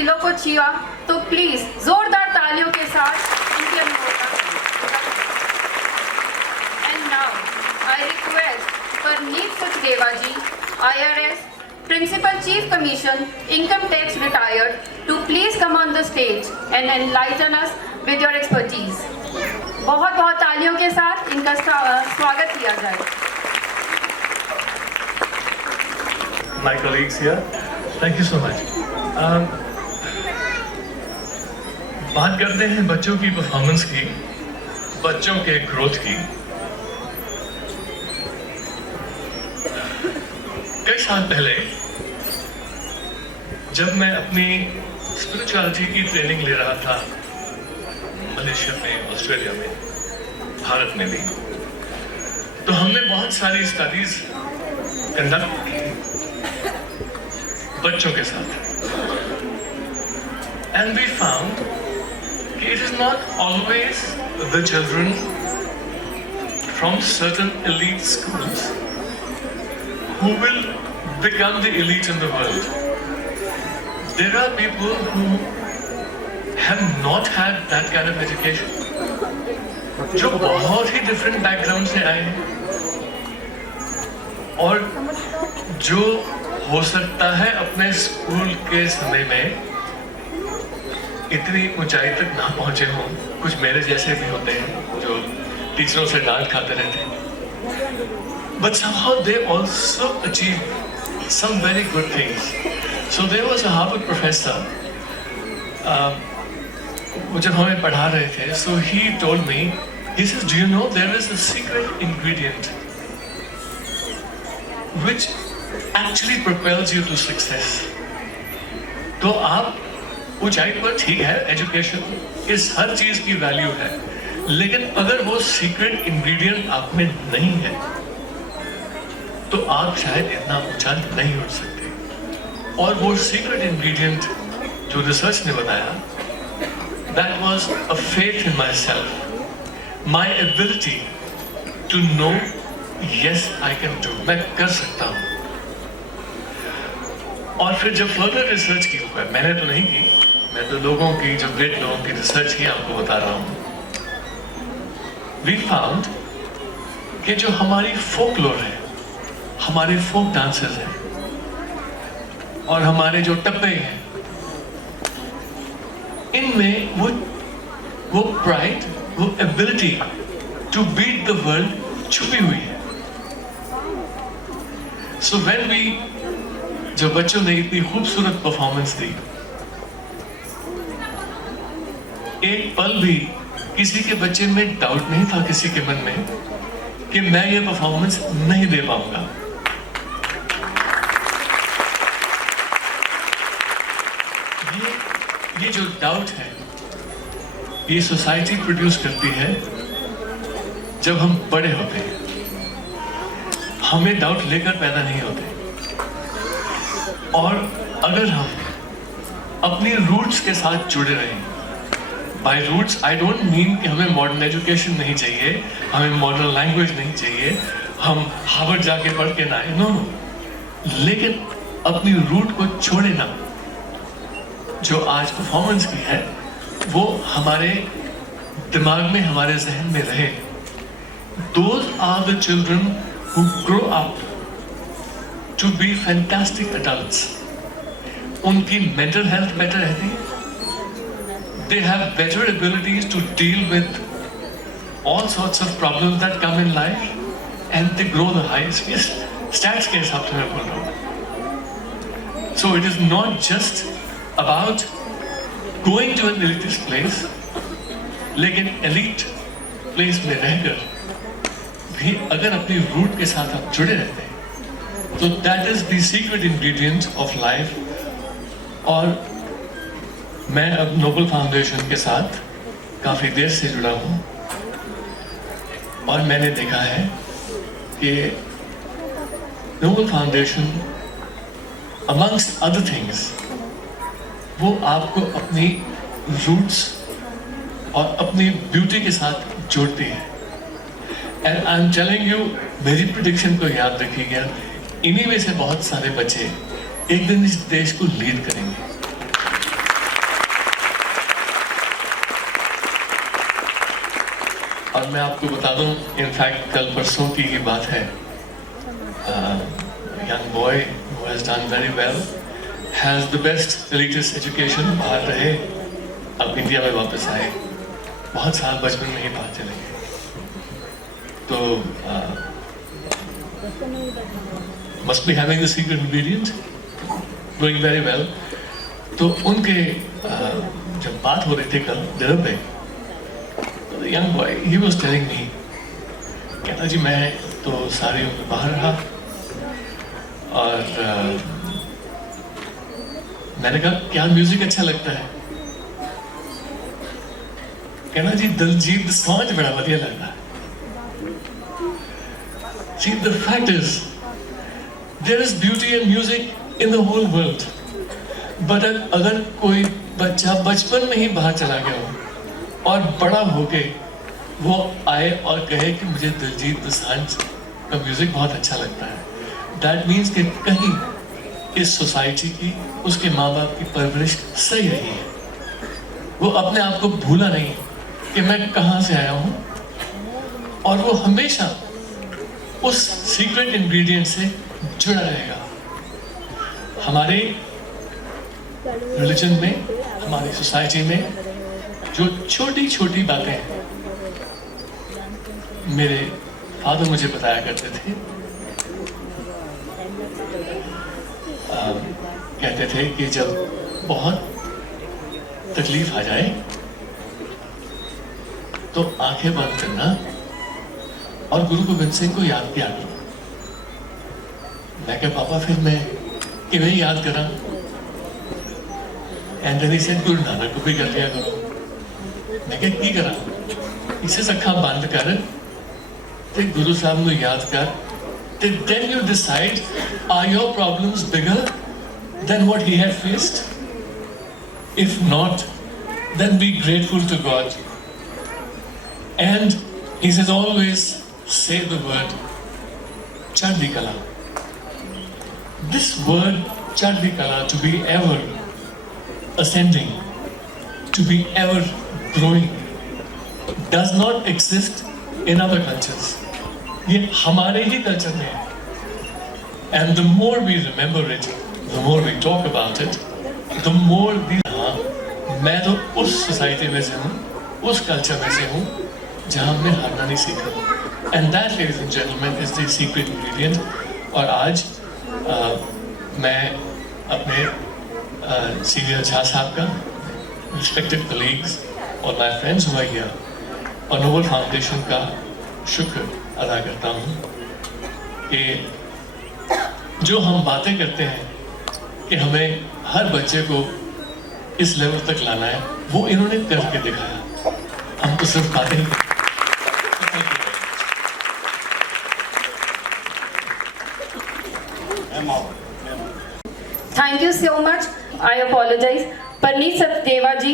दिलों को छुआ, तो प्लीज जोरदार तालियों के साथ इनके and now I request Parneet Sachdeva ji, IRS Principal Chief Commission, Income Tax Retired, to please come on the stage and enlighten us with your expertise. बहुत बहुत तालियों के साथ इनका स्वागत किया जाए. My colleagues here, thank you so much. बात करते हैं बच्चों की परफॉर्मेंस की, बच्चों के ग्रोथ की. कई साल पहले जब मैं अपनी स्पिरिचुअलिटी की ट्रेनिंग ले रहा था, मलेशिया में, ऑस्ट्रेलिया में, भारत में भी, तो हमने बहुत सारी स्टडीज कंडक्ट की बच्चों के साथ. एंड वी फाउंड कि it is not always the children from certain elite schools who will become the elite in the world. There are people who have not had that kind of education, जो बहुत ही different background से आए हैं, और जो हो सकता है अपने स्कूल के समय में इतनी ऊंचाई तक ना पहुंचे हों. कुछ मेरे जैसे भी होते हैं जो टीचरों से डांट खाते रहते हैं, but somehow they also achieved some very good things. So there was a Harvard professor, वो जब हमें पढ़ा रहे थे, so he told me, he says, do you know there is a secret ingredient which actually propels you to success. तो आप ऊंचाई पर ठीक है, एजुकेशन इस हर चीज की वैल्यू है, लेकिन अगर वो सीक्रेट इंग्रेडिएंट आप में नहीं है तो आप शायद इतना ऊंचा नहीं उठ सकते. और वो सीक्रेट इंग्रेडिएंट जो रिसर्च ने बताया, that was a faith in myself, my ability to know yes I can do, मैं कर सकता हूं. और फिर जब फर्दर रिसर्च की, मैंने तो नहीं की, मैं तो लोगों की, जो ग्रेट लोगों की रिसर्च की आपको बता रहा हूं. वी फाउंड कि जो हमारी फोकलोर है, हमारे फोक डांसर्स हैं और हमारे जो टप्पे हैं, इनमें वो प्राइड, वो ability to beat the world छुपी हुई है. सो व्हेन वी, जो बच्चों ने इतनी खूबसूरत परफॉर्मेंस दी, एक पल भी किसी के बच्चे में डाउट नहीं था, किसी के मन में, कि मैं ये परफॉर्मेंस नहीं दे पाऊंगा. ये जो डाउट है, ये सोसाइटी प्रोड्यूस करती है जब हम बड़े होते हैं. हमें डाउट लेकर पैदा नहीं होते. और अगर हम अपनी रूट्स के साथ जुड़े रहें, by roots I don't mean कि हमें मॉडर्न एजुकेशन नहीं चाहिए, हमें मॉडर्न लैंग्वेज नहीं चाहिए, हम हार्वर्ड जाके पढ़ के ना आए, नो, लेकिन अपनी रूट को छोड़े ना. जो आज परफॉर्मेंस की है वो हमारे दिमाग में, हमारे जहन में रहे. Those are the children who grow up to be fantastic adults. उनकी mental health better रहती है. They have better abilities to deal with all sorts of problems that come in life, and they grow the highest. इस stats के हिसाब से मैं बोल रहा हूँ. So it is not just about going to an elitist place, लेकिन elite place में रहकर भी अगर अपनी रूट के साथ आप जुड़े रहते हैं, तो that is the secret ingredient of life. और मैं अब नोबल फाउंडेशन के साथ काफी देर से जुड़ा हूँ, और मैंने देखा है कि Nobel foundation amongst other things वो आपको अपनी रूट्स और अपनी ब्यूटी के साथ जोड़ती है. And I am telling you, मेरी प्रेडिक्शन को याद रखिएगा, इन्हीं में से बहुत सारे बच्चे एक दिन इस देश को लीड करेंगे. और मैं आपको बता दूं, इनफैक्ट कल परसों की ही बात है, young boy who has done very well, has the best religious education, बाहर रहे, अब इंडिया में वापस आए, बहुत साल बचपन में ही बाहर चले गए। तो must be having the secret ingredient, doing very well. तो उनके जब बात हो रही थी कल डिनर पे, तो young boy he was telling me, कहता जी मैं तो सारी उम्र बाहर रहा, और मैंने कहा क्या म्यूजिक अच्छा लगता है? कहना जी दिलजीत दोसांझ बड़ा बढ़िया लगता है। See, the fact is, there is beauty in music in the whole world. But अगर कोई बच्चा बचपन में ही बाहर चला गया हो और बड़ा होके वो आए और कहे कि मुझे दिलजीत दोसांझ का म्यूजिक बहुत अच्छा लगता है, that means कि कहीं इस सोसाइटी की, उसके माँ बाप की परवरिश सही रही है। वो अपने आप को भूला नहीं कि मैं कहाँ से आया हूँ, और वो हमेशा उस सीक्रेट इंग्रेडिएंट से जुड़ा रहेगा। हमारे रिलीजन में, हमारी सोसाइटी में जो छोटी छोटी बातें हैं, मेरे फादर मुझे बताया करते थे, कहते थे कि जब बहुत तकलीफ आ जाए तो आंखें बंद करना और गुरु गोबिंद सिंह को याद किया करो। मैं क्या पापा फिर मैं किवें याद करा? And then he said Guru Nanak को भी कर लिया करो। मैं क्या की करा? इसे अखां बंद कर ते गुरु साहब को याद कर, ते then you decide, are your problems bigger than what he had faced? If not, then be grateful to God. And he says always say the word Chaddi Kala. This word Chaddi Kala, to be ever ascending, to be ever growing, does not exist in other cultures. ये हमारे ही culture में है. And the more we remember it, the more we talk about it, the more we, हाँ, मैं तो उस society में से हूँ, उस कल्चर में से हूँ जहाँ हमने हारना नहीं सीखा। And that, ladies and gentlemen, is the secret ingredient. और आज मैं अपने सीनियर झा साहब का, respected colleagues और my friends who are here, और नोबल फाउंडेशन का शुक्र अदा करता हूँ कि जो हम बातें करते हैं कि हमें हर बच्चे को इस लेवल तक लाना है, वो इन्होंने करके दिखाया। हम तो सिर्फ बातें ही करते हैं। Thank you so much. I apologize. Preneet Sachdeva जी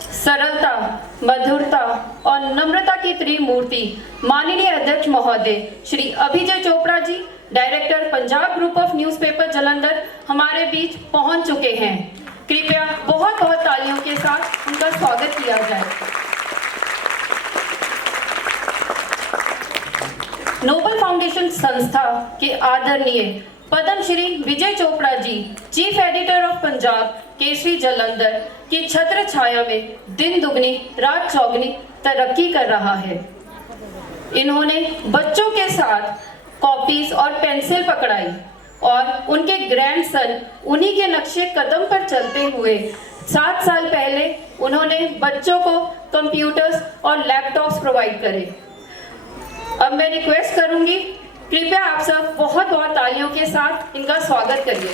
सरलता, मधुरता और नम्रता की त्रिमूर्ति माननीय अध्यक्ष महोदय Shri Abhijay Chopra ji, director Punjab group of newspaper Jalandhar, हमारे बीच पहुंच चुके हैं। कृपया बहुत बहुत तालियों के साथ उनका स्वागत किया जाए। नोबल फाउंडेशन संस्था के आदरणीय Padmashri Vijay Chopra ji, chief editor of Punjab Kesari Jalandhar की छत्र छाया में दिन दुगनी रात चौगनी तरक्की कर रहा है। इन्होंने बच्चों के साथ कॉपीज और पेंसिल पकड़ाई और उनके ग्रैंडसन उन्हीं के नक्शे कदम पर चलते हुए 7 साल पहले उन्होंने बच्चों को कंप्यूटर्स और लैपटॉप्स प्रोवाइड करे। अब मैं रिक्वेस्ट करूंगी, कृपया आप सब बहुत बहुत तालियों के साथ इनका स्वागत करिए।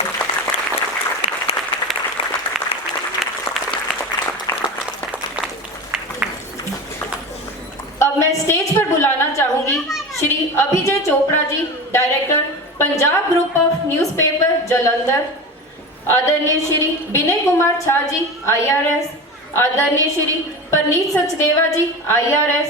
अब मैं स्टेज पर बुलाना चाहूंगी Shri Abhijay Chopra ji, director Punjab group of newspaper Jalandhar, आदरणीय श्री विनय कुमार झा जी IRS, आदरणीय श्री परनीत सचदेवा जी IRS,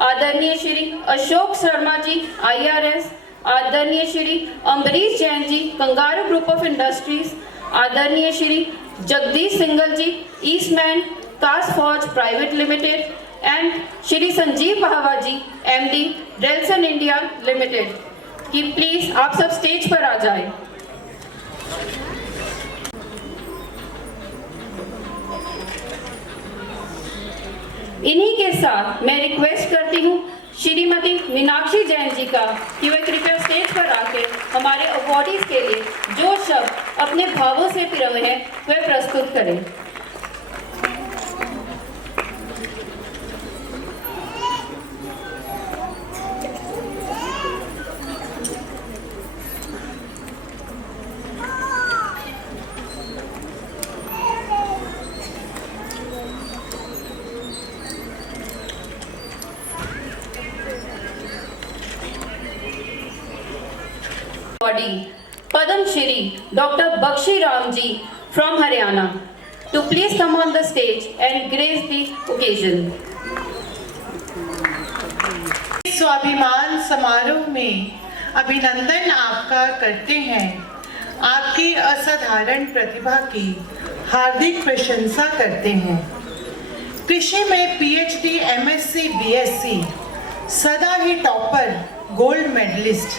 आदरणीय श्री अशोक शर्मा जी IRS, आदरणीय Shri Ambarish Jain ji kangaroo group of industries, आदरणीय श्री जगदीश सिंगल जी ईस्टमैन कास्ट फौज private limited, and Shri Sanjeev पहावा जी, MD, रेलसन इंडिया लिमिटेड, कि प्लीज आप सब स्टेज पर आ जाएं। इन्हीं के साथ मैं रिक्वेस्ट करती हूँ श्रीमती मीनाक्षी जैन जी का कि वह कृपया स्टेज पर आकर हमारे अवॉर्डीज के लिए जो शब्द अपने भावों से पिरोए हैं वह प्रस्तुत करें। Padam Shri Dr. Bakshi Ram ji from Haryana to please come on the stage and grace the occasion. स्वाभिमान समारोह में अभिनंदन आपका करते हैं। आपकी असाधारण प्रतिभा की हार्दिक प्रशंसा करते हैं। कृषि में PhD, MSc, BSc, सदा ही topper, gold medallist,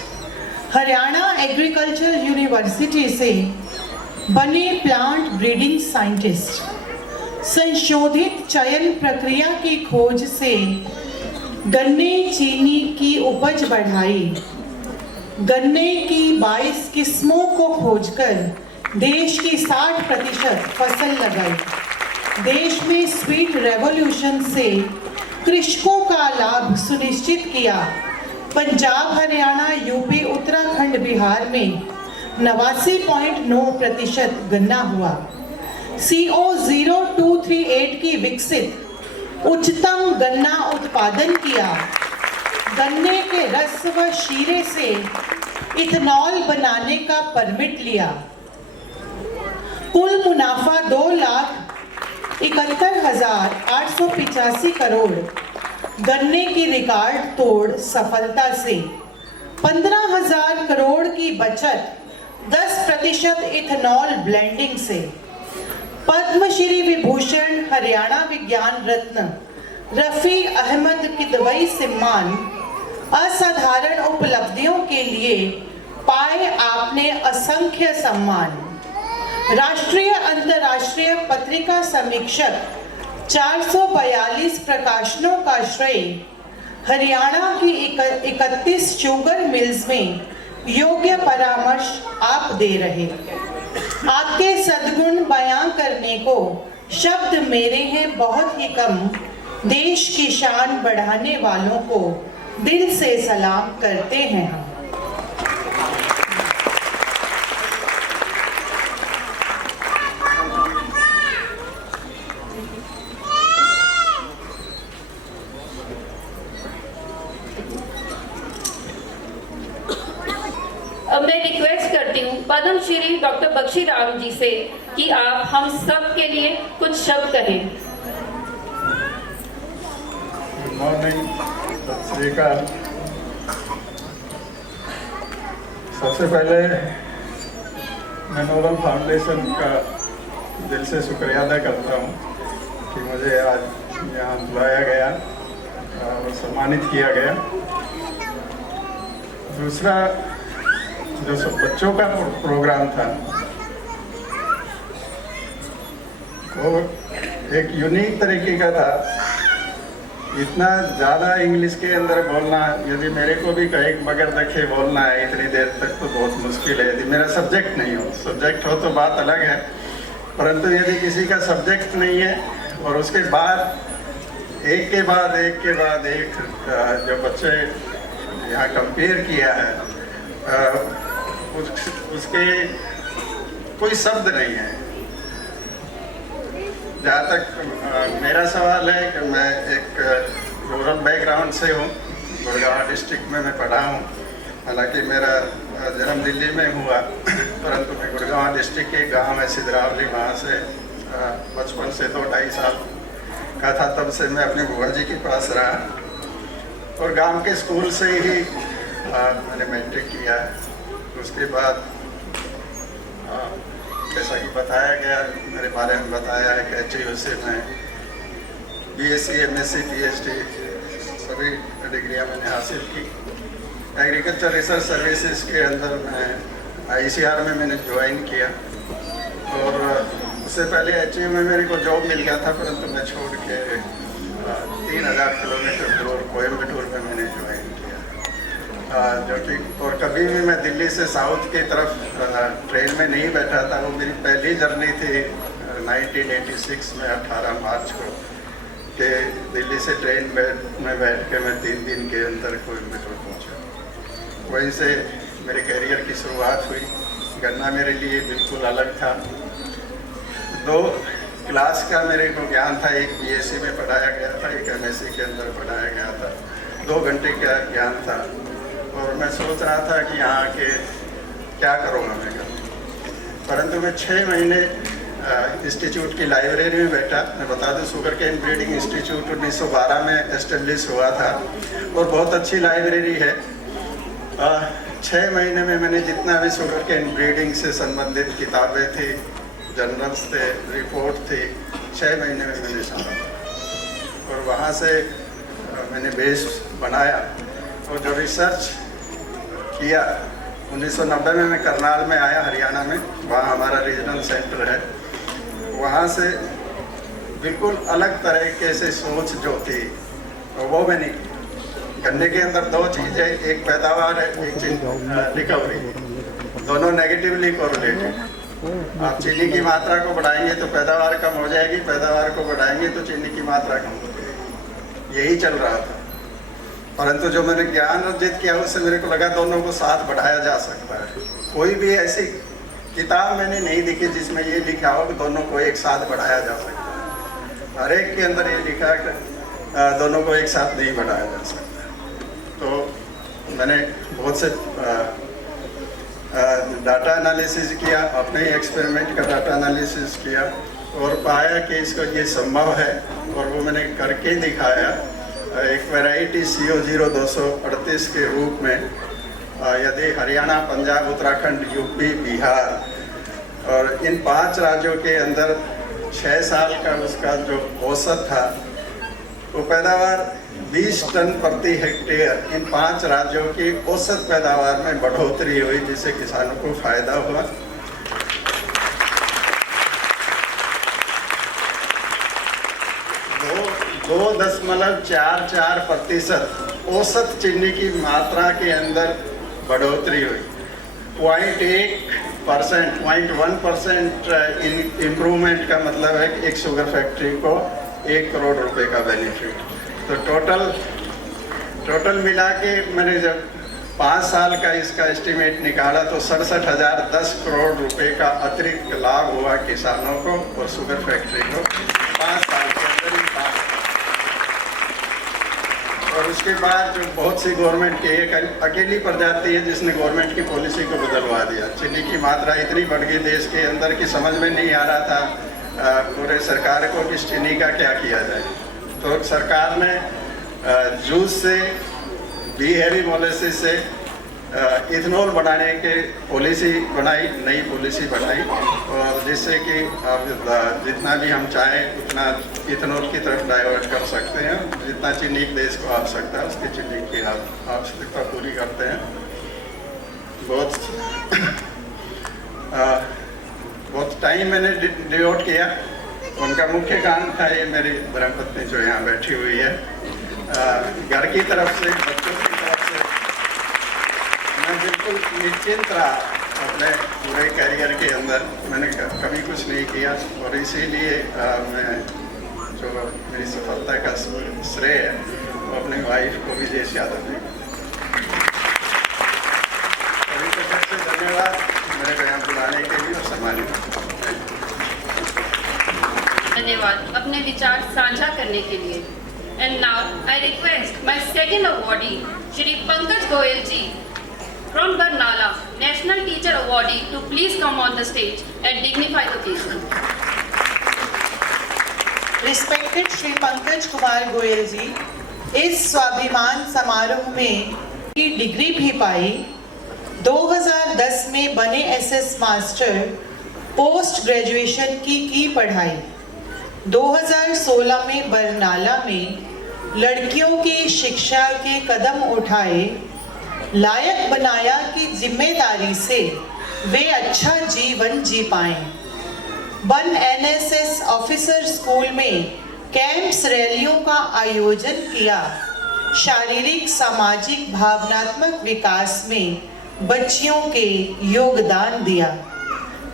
Haryana agriculture university से बने प्लांट ब्रीडिंग साइंटिस्ट, संशोधित चयन प्रक्रिया की खोज से गन्ने चीनी की उपज बढ़ाई, गन्ने की 22 किस्मों को खोजकर देश की 60% फसल लगाई, देश में स्वीट रेवोल्यूशन से कृषकों का लाभ सुनिश्चित किया, पंजाब, हरियाणा, यूपी, उत्तराखंड, बिहार में 89.9% गन्ना हुआ, CO 0238 की विकसित उच्चतम गन्ना उत्पादन किया, गन्ने के रस व शीरे से इथेनॉल बनाने का परमिट लिया, कुल मुनाफा 2,71,885 करोड़, गन्ने की रिकॉर्ड तोड़ सफलता से 15,000 करोड़ की बचत, 10% इथेनॉल ब्लेंडिंग से, पद्मश्री विभूषण, हरियाणा विज्ञान रत्न, रफी अहमद किदवई सम्मान, असाधारण उपलब्धियों के लिए पाए आपने असंख्य सम्मान, राष्ट्रीय अंतर्राष्ट्रीय पत्रिका समीक्षक, 442 प्रकाशनों का श्रेय हरियाणा की 31 शुगर मिल्स में योग्य परामर्श आप दे रहे। आपके सद्गुण बयां करने को शब्द मेरे हैं बहुत ही कम, देश की शान बढ़ाने वालों को दिल से सलाम करते हैं हम। अब मैं रिक्वेस्ट करती हूँ पद्म श्री डॉक्टर बख्शी राम जी से कि आप हम सब के लिए कुछ शब्द कहें। गुड मॉर्निंग, सत श्री अकाल। सबसे पहले मैं नोबल फाउंडेशन का दिल से शुक्रिया अदा करता हूँ कि मुझे आज यहाँ बुलाया गया और सम्मानित किया गया। दूसरा, जो सब बच्चों का प्रोग्राम था वो एक यूनिक तरीके का था। इतना ज़्यादा इंग्लिश के अंदर बोलना, यदि मेरे को भी कहीं बगैर देखे बोलना है इतनी देर तक तो बहुत मुश्किल है, यदि मेरा सब्जेक्ट नहीं हो। सब्जेक्ट हो तो बात अलग है, परंतु यदि किसी का सब्जेक्ट नहीं है और उसके बाद एक के बाद एक जो बच्चे यहाँ कंपेयर किया है, उसके कोई शब्द नहीं है। जहाँ तक मेरा सवाल है कि मैं एक रूरल बैकग्राउंड से हूँ, गुड़गांव डिस्ट्रिक्ट में मैं पढ़ा हूँ। हालांकि मेरा जन्म दिल्ली में हुआ, परंतु मैं गुड़गांव डिस्ट्रिक्ट के गांव है सिद्धरावली, वहाँ से बचपन से 2-2.5 साल का था तब से मैं अपने बुआ जी के पास रहा और गांव के स्कूल से ही मैंने मैट्रिक किया। उसके बाद जैसा कि बताया गया, मेरे बारे में बताया है कि HUC में BSc, MSc, PhD सभी डिग्रियां मैंने हासिल की। एग्रीकल्चर रिसर्च सर्विसेज के अंदर मैं ICR में मैंने ज्वाइन किया और उससे पहले HU में मेरे को जॉब मिल गया था, परंतु मैं छोड़ के 3000 किलोमीटर दूर कोयम्बटूर में मैंने ज्वाइन किया, जो कि और कभी भी मैं दिल्ली से साउथ की तरफ ट्रेन में नहीं बैठा था। वो मेरी पहली जर्नी थी 1986 में 18 मार्च को, कि दिल्ली से ट्रेन में बैठ के मैं 3 दिन के अंदर कोयम्बटूर पहुँचा। वहीं से मेरे करियर की शुरुआत हुई। गन्ना मेरे लिए बिल्कुल अलग था। 2 क्लास का मेरे को ज्ञान था, एक BSc में पढ़ाया गया था, एक MSc के अंदर पढ़ाया गया था। 2 घंटे का ज्ञान था और मैं सोच रहा था कि यहाँ के क्या करूँगा मैं परंतु मैं 6 महीने इंस्टीट्यूट की लाइब्रेरी में बैठा। मैं बता दूं, शुगर केन ब्रीडिंग इंस्टीट्यूट 1912 में एस्टेब्लिश हुआ था और बहुत अच्छी लाइब्रेरी है। 6 महीने में मैंने जितना भी शुगर केन ब्रीडिंग से संबंधित किताबें थी, जर्नल्स थे, रिपोर्ट थी, 6 महीने में मैंने सारा और वहाँ से मैंने बेस बनाया और जो रिसर्च किया 1990 में मैं करनाल में आया, हरियाणा में। वहाँ हमारा रीजनल सेंटर है। वहाँ से बिल्कुल अलग तरीके से सोच जो थी वो मैंने की। गन्ने के अंदर 2 चीज़ें, एक पैदावार है, एक रिकवरी, दोनों नेगेटिवली कोरिलेटेड। आप चीनी की मात्रा को बढ़ाएंगे तो पैदावार कम हो जाएगी, पैदावार को बढ़ाएंगे तो चीनी की मात्रा कम हो जाएगी। यही चल रहा था। परंतु जो मैंने ज्ञान अर्जित किया उससे मेरे को लगा दोनों को साथ बढ़ाया जा सकता है। कोई भी ऐसी किताब मैंने नहीं देखी जिसमें ये लिखा हो कि दोनों को एक साथ बढ़ाया जा सकता है। हर एक के अंदर ये लिखा है कि दोनों को एक साथ नहीं बढ़ाया जा सकता। तो मैंने बहुत से डाटा एनालिसिस किया, अपने एक्सपेरिमेंट का डाटा एनालिसिस किया और पाया कि इसको ये संभव है और वो मैंने करके दिखाया। एक वैरायटी CO0238 के रूप में यदि हरियाणा, पंजाब, उत्तराखंड, यूपी, बिहार और इन 5 राज्यों के अंदर 6 साल का उसका जो औसत था वो पैदावार 20 टन प्रति हेक्टेयर इन 5 राज्यों की औसत पैदावार में बढ़ोतरी हुई, जिससे किसानों को फायदा हुआ। 2.44% औसत चीनी की मात्रा के अंदर बढ़ोतरी हुई। 0.1%, 0.1% इम्प्रूवमेंट का मतलब है कि एक शुगर फैक्ट्री को 1 करोड़ रुपए का बेनिफिट। तो टोटल मिला के मैंने जब 5 साल का इसका एस्टिमेट निकाला तो 67,010 करोड़ रुपए का अतिरिक्त लाभ हुआ किसानों को और शुगर फैक्ट्री को 5 साल के अंदर ही। और उसके बाद जो बहुत सी गवर्नमेंट की एक अकेली प्रजाति है जिसने गवर्नमेंट की पॉलिसी को बदलवा दिया। चीनी की मात्रा इतनी बढ़ गई देश के अंदर कि समझ में नहीं आ रहा था पूरे सरकार को कि चीनी का क्या किया जाए। तो सरकार ने जूस से, बी हेवी मोलेसिस से इथेनॉल बनाने के पॉलिसी बनाई, नई पॉलिसी बनाई और जिससे कि आप जितना भी हम चाहें उतना इथेनॉल की तरफ डाइवर्ट कर सकते हैं। जितना चीनी देश को आवश्यकता है उसकी चीनी की आवश्यकता पूरी करते हैं। बहुत टाइम मैंने डिवोट किया। उनका मुख्य कारण था ये मेरी धर्मपत्नी जो यहाँ बैठी हुई है। घर की तरफ से, बच्चों की तरफ से मैं बिल्कुल निश्चिंत रहा अपने पूरे करियर के अंदर। मैंने कभी कुछ नहीं किया और इसीलिए मैं जो मेरी सफलता का श्रेय है वो अपनी वाइफ को विजेश यादव जी। सभी को सबसे धन्यवाद मेरे को यहाँ बुलाने के लिए और सम्मानित। धन्यवाद अपने विचार साझा करने के लिए। And now I request my second awardee Shri Pankaj Goyal ji from Barnala, National Teacher Awardee, to please come on the stage and dignify the occasion. Respected Shri Pankaj Kumar Goyal ji इस स्वाभिमान समारोह में की डिग्री भी पाई। 2010 में बने SS मास्टर, पोस्ट ग्रेजुएशन की पढ़ाई। 2016 में बरनाला में लड़कियों की शिक्षा के कदम उठाए, लायक बनाया कि जिम्मेदारी से वे अच्छा जीवन जी पाएं। वन एनएसएस ऑफिसर स्कूल में कैंप्स रैलियों का आयोजन किया, शारीरिक सामाजिक भावनात्मक विकास में बच्चियों के योगदान दिया।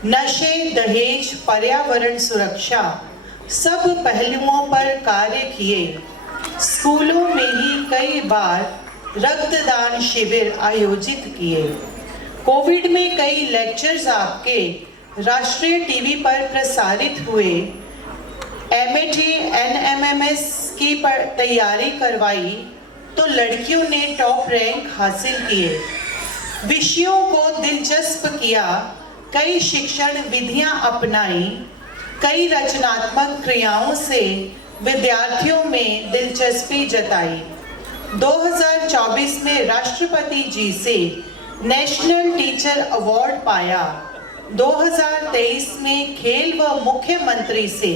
नशे, दहेज, पर्यावरण सुरक्षा सब पहलुओं पर कार्य किए। स्कूलों में ही कई बार रक्तदान शिविर आयोजित किए। कोविड में कई लेक्चर्स आपके राष्ट्रीय टीवी पर प्रसारित हुए। एमएटी एनएमएमएस की तैयारी करवाई तो लड़कियों ने टॉप रैंक हासिल किए। विषयों को दिलचस्प किया, कई शिक्षण विधियां अपनाई, कई रचनात्मक क्रियाओं से विद्यार्थियों में दिलचस्पी जताई। 2024 में राष्ट्रपति जी से नेशनल टीचर अवार्ड पाया। 2023 में खेल व मुख्यमंत्री से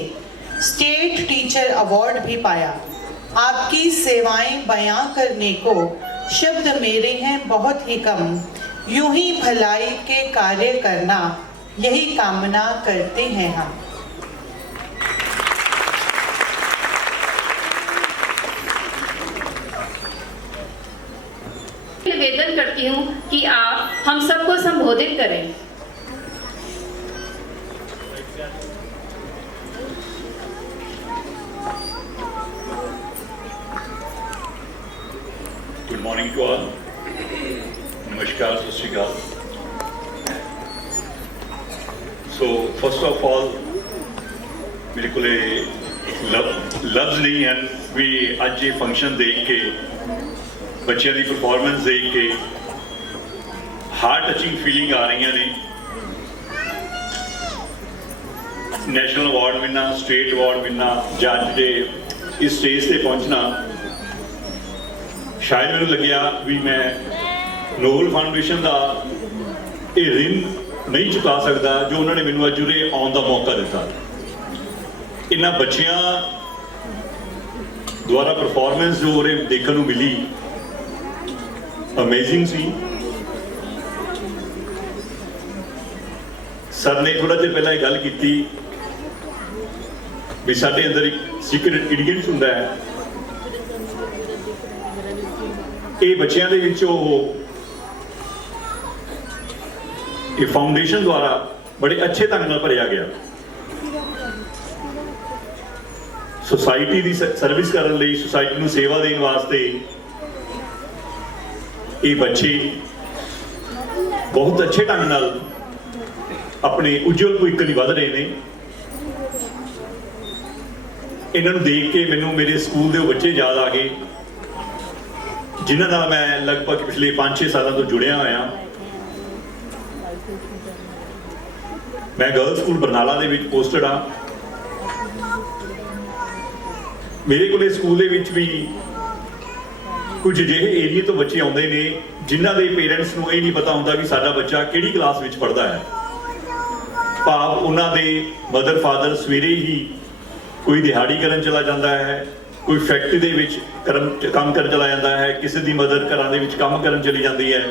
स्टेट टीचर अवार्ड भी पाया। आपकी सेवाएं बयां करने को शब्द मेरे हैं बहुत ही कम। यूं ही भलाई के कार्य करना, यही कामना करते हैं हम। निवेदन करती हूँ कि आप हम सबको संबोधित करें। Good morning to all. Namaskar, Sat Shri Akal. So first of all, मेरे को लफ्ज़ नहीं हैं भी आज ये फंक्शन देख के बच्चों की परफॉर्मेंस देख के हार्ट टचिंग फीलिंग आ रही ने। नेशनल अवार्ड मिलना, स्टेट अवार्ड मिलना, जज के इस स्टेज से पहुंचना, शायद मैंने लग्या भी मैं नोबल फाउंडेशन का ये ऋण नहीं चुका सकता जो उन्होंने मैनू अज उरे आने का मौका दिता। इन्हां बच्चियां द्वारा परफॉर्मेंस जो उरे देखने को मिली अमेजिंग सी। सर ने थोड़ा देर पहला गल की भी साडे अंदर एक सीक्रेट इंग्रेडिएंट्स हुंदा है। ये बच्चों के विचों ये फाउंडेशन द्वारा बड़े अच्छे ढंग नाल भरिया गया। सोसाइटी की सर्विस करने लई, सोसाइटी को सेवा देने वास्ते ये बच्चे बहुत अच्छे ढंग नाल अपने उज्जवल भविष्य लई वध रहे हैं। इन्हों देख के मैनू मेरे स्कूल के बच्चे याद आ गए जिन्हों नाल मैं लगभग पिछले 5-6 सालों तो जुड़िया होया। मैं गर्ल्स स्कूल बरनाला दे विच पोस्टड हाँ। मेरे को स्कूल दे विच भी कुछ अजिहे एरिए तो बच्चे आते हैं जिन्हों के पेरेंट्स को ये नहीं पता होंदा भी साडा बच्चा किहड़ी क्लास विच पढ़दा है। भाव उन्होंने मदर फादर सवेरे ही कोई दिहाड़ी करन चला जाता है, कोई फैक्ट्री दे विच काम कर चला जाता है, किसी की मदर घर दे विच काम करन चली जाती है।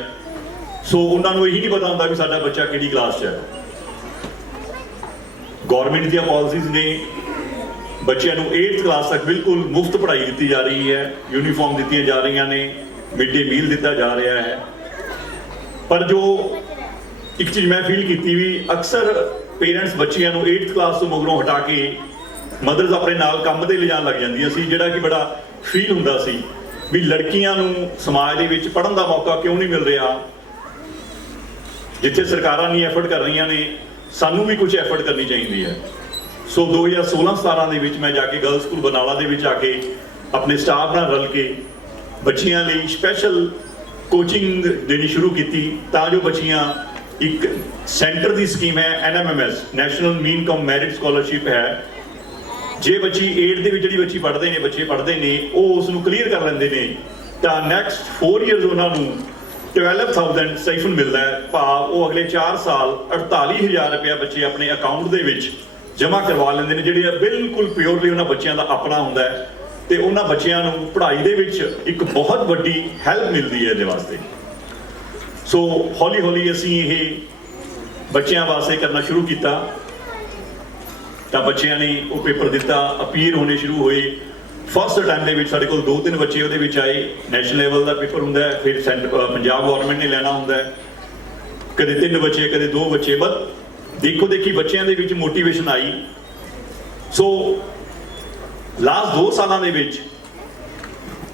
सो उन्होंने यही नहीं पता होंदा भी साडा बच्चा किहड़ी क्लास च है। गौरमेंट दी पॉलिसीज़ ने बच्चों को 8th क्लास तक बिल्कुल मुफ्त पढ़ाई दी जा रही है, यूनीफॉर्म दी जा रही ने, मिड डे मील दिता जा रहा है। पर जो एक चीज़ मैं फील की भी अक्सर पेरेंट्स बच्चों को 8th क्लास तो मगरों हटा के मदर्स अपने नाल काम ते ले जान लग जांदियां सी, जिहड़ा कि बड़ा फील हुंदा सी भी लड़कियां नूं समाज दे विच पढ़न दा मौका क्यों नहीं मिल रहा। जिथे सरकारां नहीं एफर्ट कर रही ने, सानू भी कुछ एफर्ट करनी चाहिए है। सो 2016-17 दे विच मैं जाके गर्ल्स स्कूल बरनाला दे विच आके अपने स्टाफ नाल रल के बच्चियां लई स्पैशल कोचिंग देनी शुरू की तां जो बच्चियां एक सेंटर की स्कीम है NMMS नैशनल मीन कम मैरिट स्कॉलरशिप है। जे बच्ची 8th दे विच जिहड़ी बच्ची पढ़ते हैं, बच्चे पढ़ते हैं, वो उसनूं क्लीयर कर लेंदे ने तां नैक्सट 4 ईयर्स उन्होंने 12,000 स्टाइफन मिलता है। भाव वो अगले 4 साल 48,000 रुपया बच्चे अपने अकाउंट दे विच ਜਮ੍ਹਾਂ ਕਰਵਾ ਲੈਂਦੇ ਨੇ, ਜਿਹੜੇ ਬਿਲਕੁਲ ਪਿਓਰਲੀ ਉਹਨਾਂ ਬੱਚਿਆਂ ਦਾ ਆਪਣਾ ਹੁੰਦਾ ਹੈ, ਤੇ ਉਹਨਾਂ ਬੱਚਿਆਂ ਨੂੰ ਪੜ੍ਹਾਈ ਦੇ ਵਿੱਚ ਇੱਕ ਬਹੁਤ ਵੱਡੀ ਹੈਲਪ ਮਿਲਦੀ ਹੈ ਇਹਦੇ ਵਾਸਤੇ। ਸੋ ਹੌਲੀ ਹੌਲੀ ਅਸੀਂ ਇਹ ਬੱਚਿਆਂ ਵਾਸਤੇ ਕਰਨਾ ਸ਼ੁਰੂ ਕੀਤਾ, ਤਾਂ ਬੱਚਿਆਂ ਨੇ ਉਹ ਪੇਪਰ ਦਿੱਤਾ, ਅਪੀਅਰ ਹੋਣੇ ਸ਼ੁਰੂ ਹੋਏ। ਫਸਟ ਟਾਈਮ ਦੇ ਵਿੱਚ ਸਾਡੇ ਕੋਲ 2-3 ਬੱਚੇ ਉਹਦੇ ਵਿੱਚ ਆਏ। ਨੈਸ਼ਨਲ ਲੈਵਲ ਦਾ ਪੇਪਰ ਹੁੰਦਾ ਹੈ, ਫਿਰ ਪੰਜਾਬ ਗੌਰਨਮੈਂਟ ਨੇ ਲੈਣਾ ਹੁੰਦਾ ਹੈ, ਕਦੇ 3 ਬੱਚੇ ਕਦੇ 2 ਬੱਚੇ, ਬਸ ਦੇਖੋ ਦੇਖੀ ਬੱਚਿਆਂ ਦੇ ਵਿੱਚ ਮੋਟੀਵੇਸ਼ਨ ਆਈ। ਸੋ ਲਾਸਟ 2 ਸਾਲਾਂ ਦੇ ਵਿੱਚ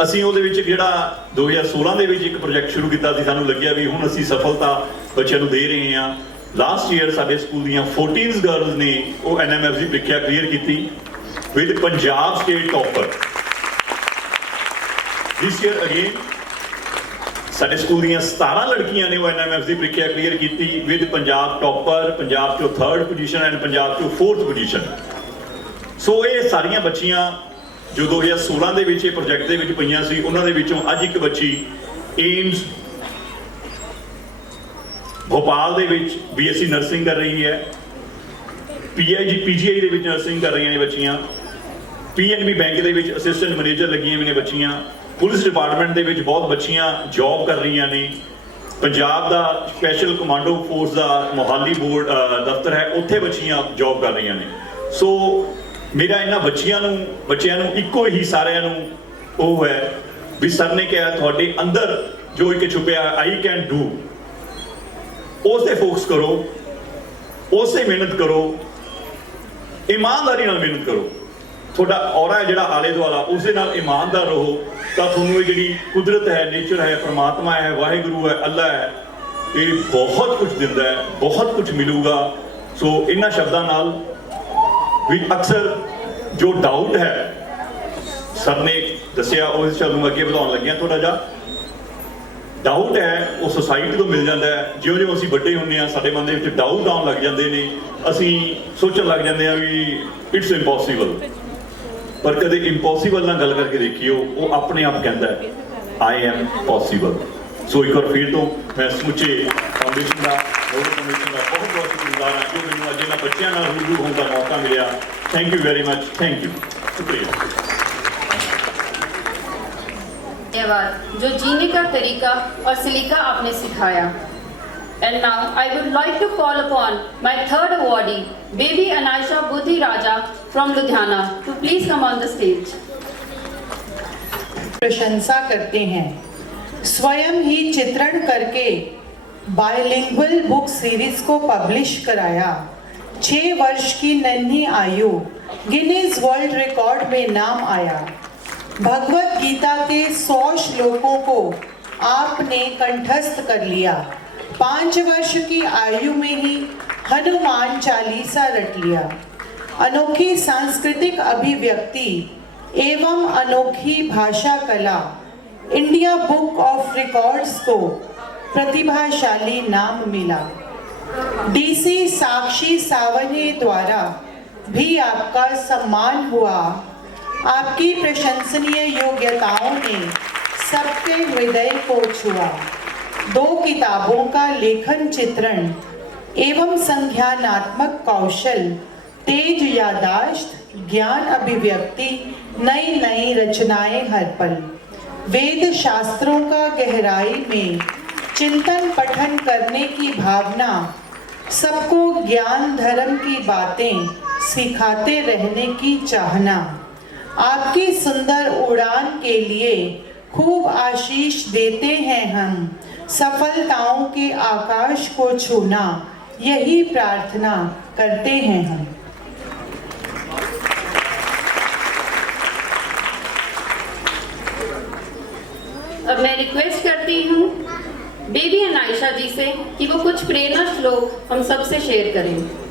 ਅਸੀਂ ਉਹਦੇ ਵਿੱਚ ਜਿਹੜਾ 2016 ਦੇ ਵਿੱਚ ਇੱਕ ਪ੍ਰੋਜੈਕਟ ਸ਼ੁਰੂ ਕੀਤਾ ਸੀ, ਸਾਨੂੰ ਲੱਗਿਆ ਵੀ ਹੁਣ ਅਸੀਂ ਸਫਲਤਾ ਬੱਚਿਆਂ ਨੂੰ ਦੇ ਰਹੇ ਹਾਂ। ਲਾਸਟ ਈਅਰ ਸਾਡੇ ਸਕੂਲ ਦੀਆਂ 14 ਗਰਲਸ ਨੇ ਉਹ NMF ਦੀ ਪ੍ਰੀਖਿਆ ਕਲੀਅਰ ਕੀਤੀ with Punjab state topper. This year again ਸਾਡੇ ਸਕੂਲ ਦੀਆਂ 17 ਲੜਕੀਆਂ ਨੇ ਉਹ NMF ਦੀ ਪ੍ਰੀਖਿਆ ਕਲੀਅਰ ਕੀਤੀ ਵਿਦ ਪੰਜਾਬ ਟੌਪਰ, ਪੰਜਾਬ ਚੋਂ 3rd ਪੋਜੀਸ਼ਨ ਐਂਡ ਪੰਜਾਬ ਚੋਂ 4th ਪੋਜੀਸ਼ਨ। ਸੋ ਇਹ ਸਾਰੀਆਂ ਬੱਚੀਆਂ ਜੋ 2016 ਦੇ ਵਿੱਚ ਇਹ ਪ੍ਰੋਜੈਕਟ ਦੇ ਵਿੱਚ ਪਈਆਂ ਸੀ, ਉਹਨਾਂ ਦੇ ਵਿੱਚੋਂ ਅੱਜ ਇੱਕ ਬੱਚੀ ਏਮਸ ਭੋਪਾਲ ਦੇ ਵਿੱਚ BSc ਨਰਸਿੰਗ ਕਰ ਰਹੀ ਹੈ, PGI ਦੇ ਵਿੱਚ ਨਰਸਿੰਗ ਕਰ ਰਹੀਆਂ ਨੇ ਬੱਚੀਆਂ, PNB ਬੈਂਕ ਦੇ ਵਿੱਚ ਅਸਿਸਟੈਂਟ ਮੈਨੇਜਰ ਲੱਗੀਆਂ ਹੋਈਆਂ ਨੇ ਬੱਚੀਆਂ, ਪੁਲਿਸ ਡਿਪਾਰਟਮੈਂਟ ਦੇ ਵਿੱਚ ਬਹੁਤ ਬੱਚੀਆਂ ਜੌਬ ਕਰ ਰਹੀਆਂ ਨੇ, ਪੰਜਾਬ ਦਾ ਸਪੈਸ਼ਲ ਕਮਾਂਡੋ ਫੋਰਸ ਦਾ ਮੋਹਾਲੀ ਬੋਰਡ ਦਫ਼ਤਰ ਹੈ, ਉੱਥੇ ਬੱਚੀਆਂ ਜੌਬ ਕਰ ਰਹੀਆਂ ਨੇ। ਸੋ ਮੇਰਾ ਇਹਨਾਂ ਬੱਚਿਆਂ ਨੂੰ ਇੱਕੋ ਹੀ ਸਾਰਿਆਂ ਨੂੰ ਉਹ ਹੈ ਵੀ ਸਰ ਨੇ ਕਿਹਾ ਤੁਹਾਡੇ ਅੰਦਰ ਜੋ ਇੱਕ ਛੁਪਿਆ ਆਈ ਕੈਨ ਡੂ, ਉਸ ਤੇ ਫੋਕਸ ਕਰੋ, ਉਸ ਤੇ ਮਿਹਨਤ ਕਰੋ, ਇਮਾਨਦਾਰੀ ਨਾਲ ਮਿਹਨਤ ਕਰੋ। ਤੁਹਾਡਾ ਔਰਾ ਜਿਹੜਾ ਆਲੇ ਦੁਆਲਾ ਉਸ ਦੇ ਨਾਲ ਇਮਾਨਦਾਰ ਰਹੋ, ਤਾਂ ਤੁਹਾਨੂੰ ਇਹ ਜਿਹੜੀ ਕੁਦਰਤ ਹੈ, ਨੇਚਰ ਹੈ, ਪਰਮਾਤਮਾ ਹੈ, ਵਾਹਿਗੁਰੂ ਹੈ, ਅੱਲਾ ਹੈ, ਇਹ ਬਹੁਤ ਕੁਝ ਦਿੰਦਾ ਹੈ, ਬਹੁਤ ਕੁਝ ਮਿਲੂਗਾ। ਸੋ ਇਹਨਾਂ ਸ਼ਬਦਾਂ ਨਾਲ ਵੀ ਅਕਸਰ ਜੋ ਡਾਊਟ ਹੈ ਸਰ ਨੇ ਦੱਸਿਆ, ਉਹ ਤੁਹਾਨੂੰ ਅੱਗੇ ਵਧਾਉਣ ਲੱਗਿਆ। ਥੋੜਾ ਜਿਹਾ ਡਾਊਟ ਹੈ ਉਹ ਸੋਸਾਇਟੀ ਤੋਂ ਮਿਲ ਜਾਂਦਾ ਹੈ। ਜਿਉਂ-ਜਿਉਂ ਅਸੀਂ ਵੱਡੇ ਹੁੰਦੇ ਹਾਂ ਸਾਡੇ ਮਨ ਦੇ ਵਿੱਚ ਡਾਊਟ ਆਉਣ ਲੱਗ ਜਾਂਦੇ ਨੇ, ਅਸੀਂ ਸੋਚਣ ਲੱਗ ਜਾਂਦੇ ਹਾਂ ਵੀ ਇਟਸ ਇੰਪੋਸੀਬਲ। ਪਰ ਕਦੇ ਇੰਪੋਸੀਬਲ ਨਾਲ ਗੱਲ ਕਰਕੇ ਦੇਖਿਓ, ਉਹ ਆਪਣੇ ਆਪ ਕਹਿੰਦਾ ਹੈ ਆਈ ਐਮ ਪੋਸੀਬਲ। ਸੋ ਇੱਕ ਵਾਰ ਫਿਰ ਤੋਂ ਮੈਂ ਸਮੁੱਚੇ ਫਾਊਂਡੇਸ਼ਨ ਦਾ, ਨੋਡਲ ਫਾਊਂਡੇਸ਼ਨ ਦਾ ਬਹੁਤ ਬਹੁਤ ਸ਼ੁਕਰਗੁਜ਼ਾਰ ਹਾਂ ਜੋ ਮੈਨੂੰ ਅੱਜ ਇਹਨਾਂ ਬੱਚਿਆਂ ਨਾਲ ਰੂਬਰੂ ਹੋਣ ਦਾ ਮੌਕਾ ਮਿਲਿਆ। Thank you very much, thank you, ਸ਼ੁਕਰੀਆ। धन्यवाद जो जीने का तरीका और सलीका आपने सिखाया। And now I would like to call upon my third awardee, baby Anaisha Budhi Raja from Ludhiana, to please come on the stage. प्रशंसा करते हैं। स्वयं ही चित्रण करके बायलिंगुअल बुक सीरीज को पब्लिश कराया। 6 वर्ष की नन्ही आयु गिनीज वर्ल्ड रिकॉर्ड में नाम आया। भगवत गीता के 100 श्लोकों को आपने कंठस्थ कर लिया। 5 वर्ष की आयु में ही हनुमान चालीसा रट लिया। अनोखी सांस्कृतिक अभिव्यक्ति एवं अनोखी भाषा कला इंडिया बुक ऑफ रिकॉर्ड्स को प्रतिभाशाली नाम मिला। DC साक्षी सावने द्वारा भी आपका सम्मान हुआ। आपकी प्रशंसनीय योग्यताओं ने सबके हृदय को छुआ। 2 किताबों का लेखन चित्रण एवं संज्ञानात्मक कौशल, तेज यादाश्त, ज्ञान अभिव्यक्ति, नई नई रचनाएं हर पल, वेद शास्त्रों का गहराई में चिंतन पठन करने की भावना, सबको ज्ञान धर्म की बातें सिखाते रहने की चाहना, आपकी सुंदर उड़ान के लिए खूब आशीष देते हैं हम। सफलताओं के आकाश को छूना यही प्रार्थना करते हैं हम। अब मैं रिक्वेस्ट करती हूँ बेबी अनाइशा जी से कि वो कुछ प्रेरणा श्लोक हम सबसे शेयर करें।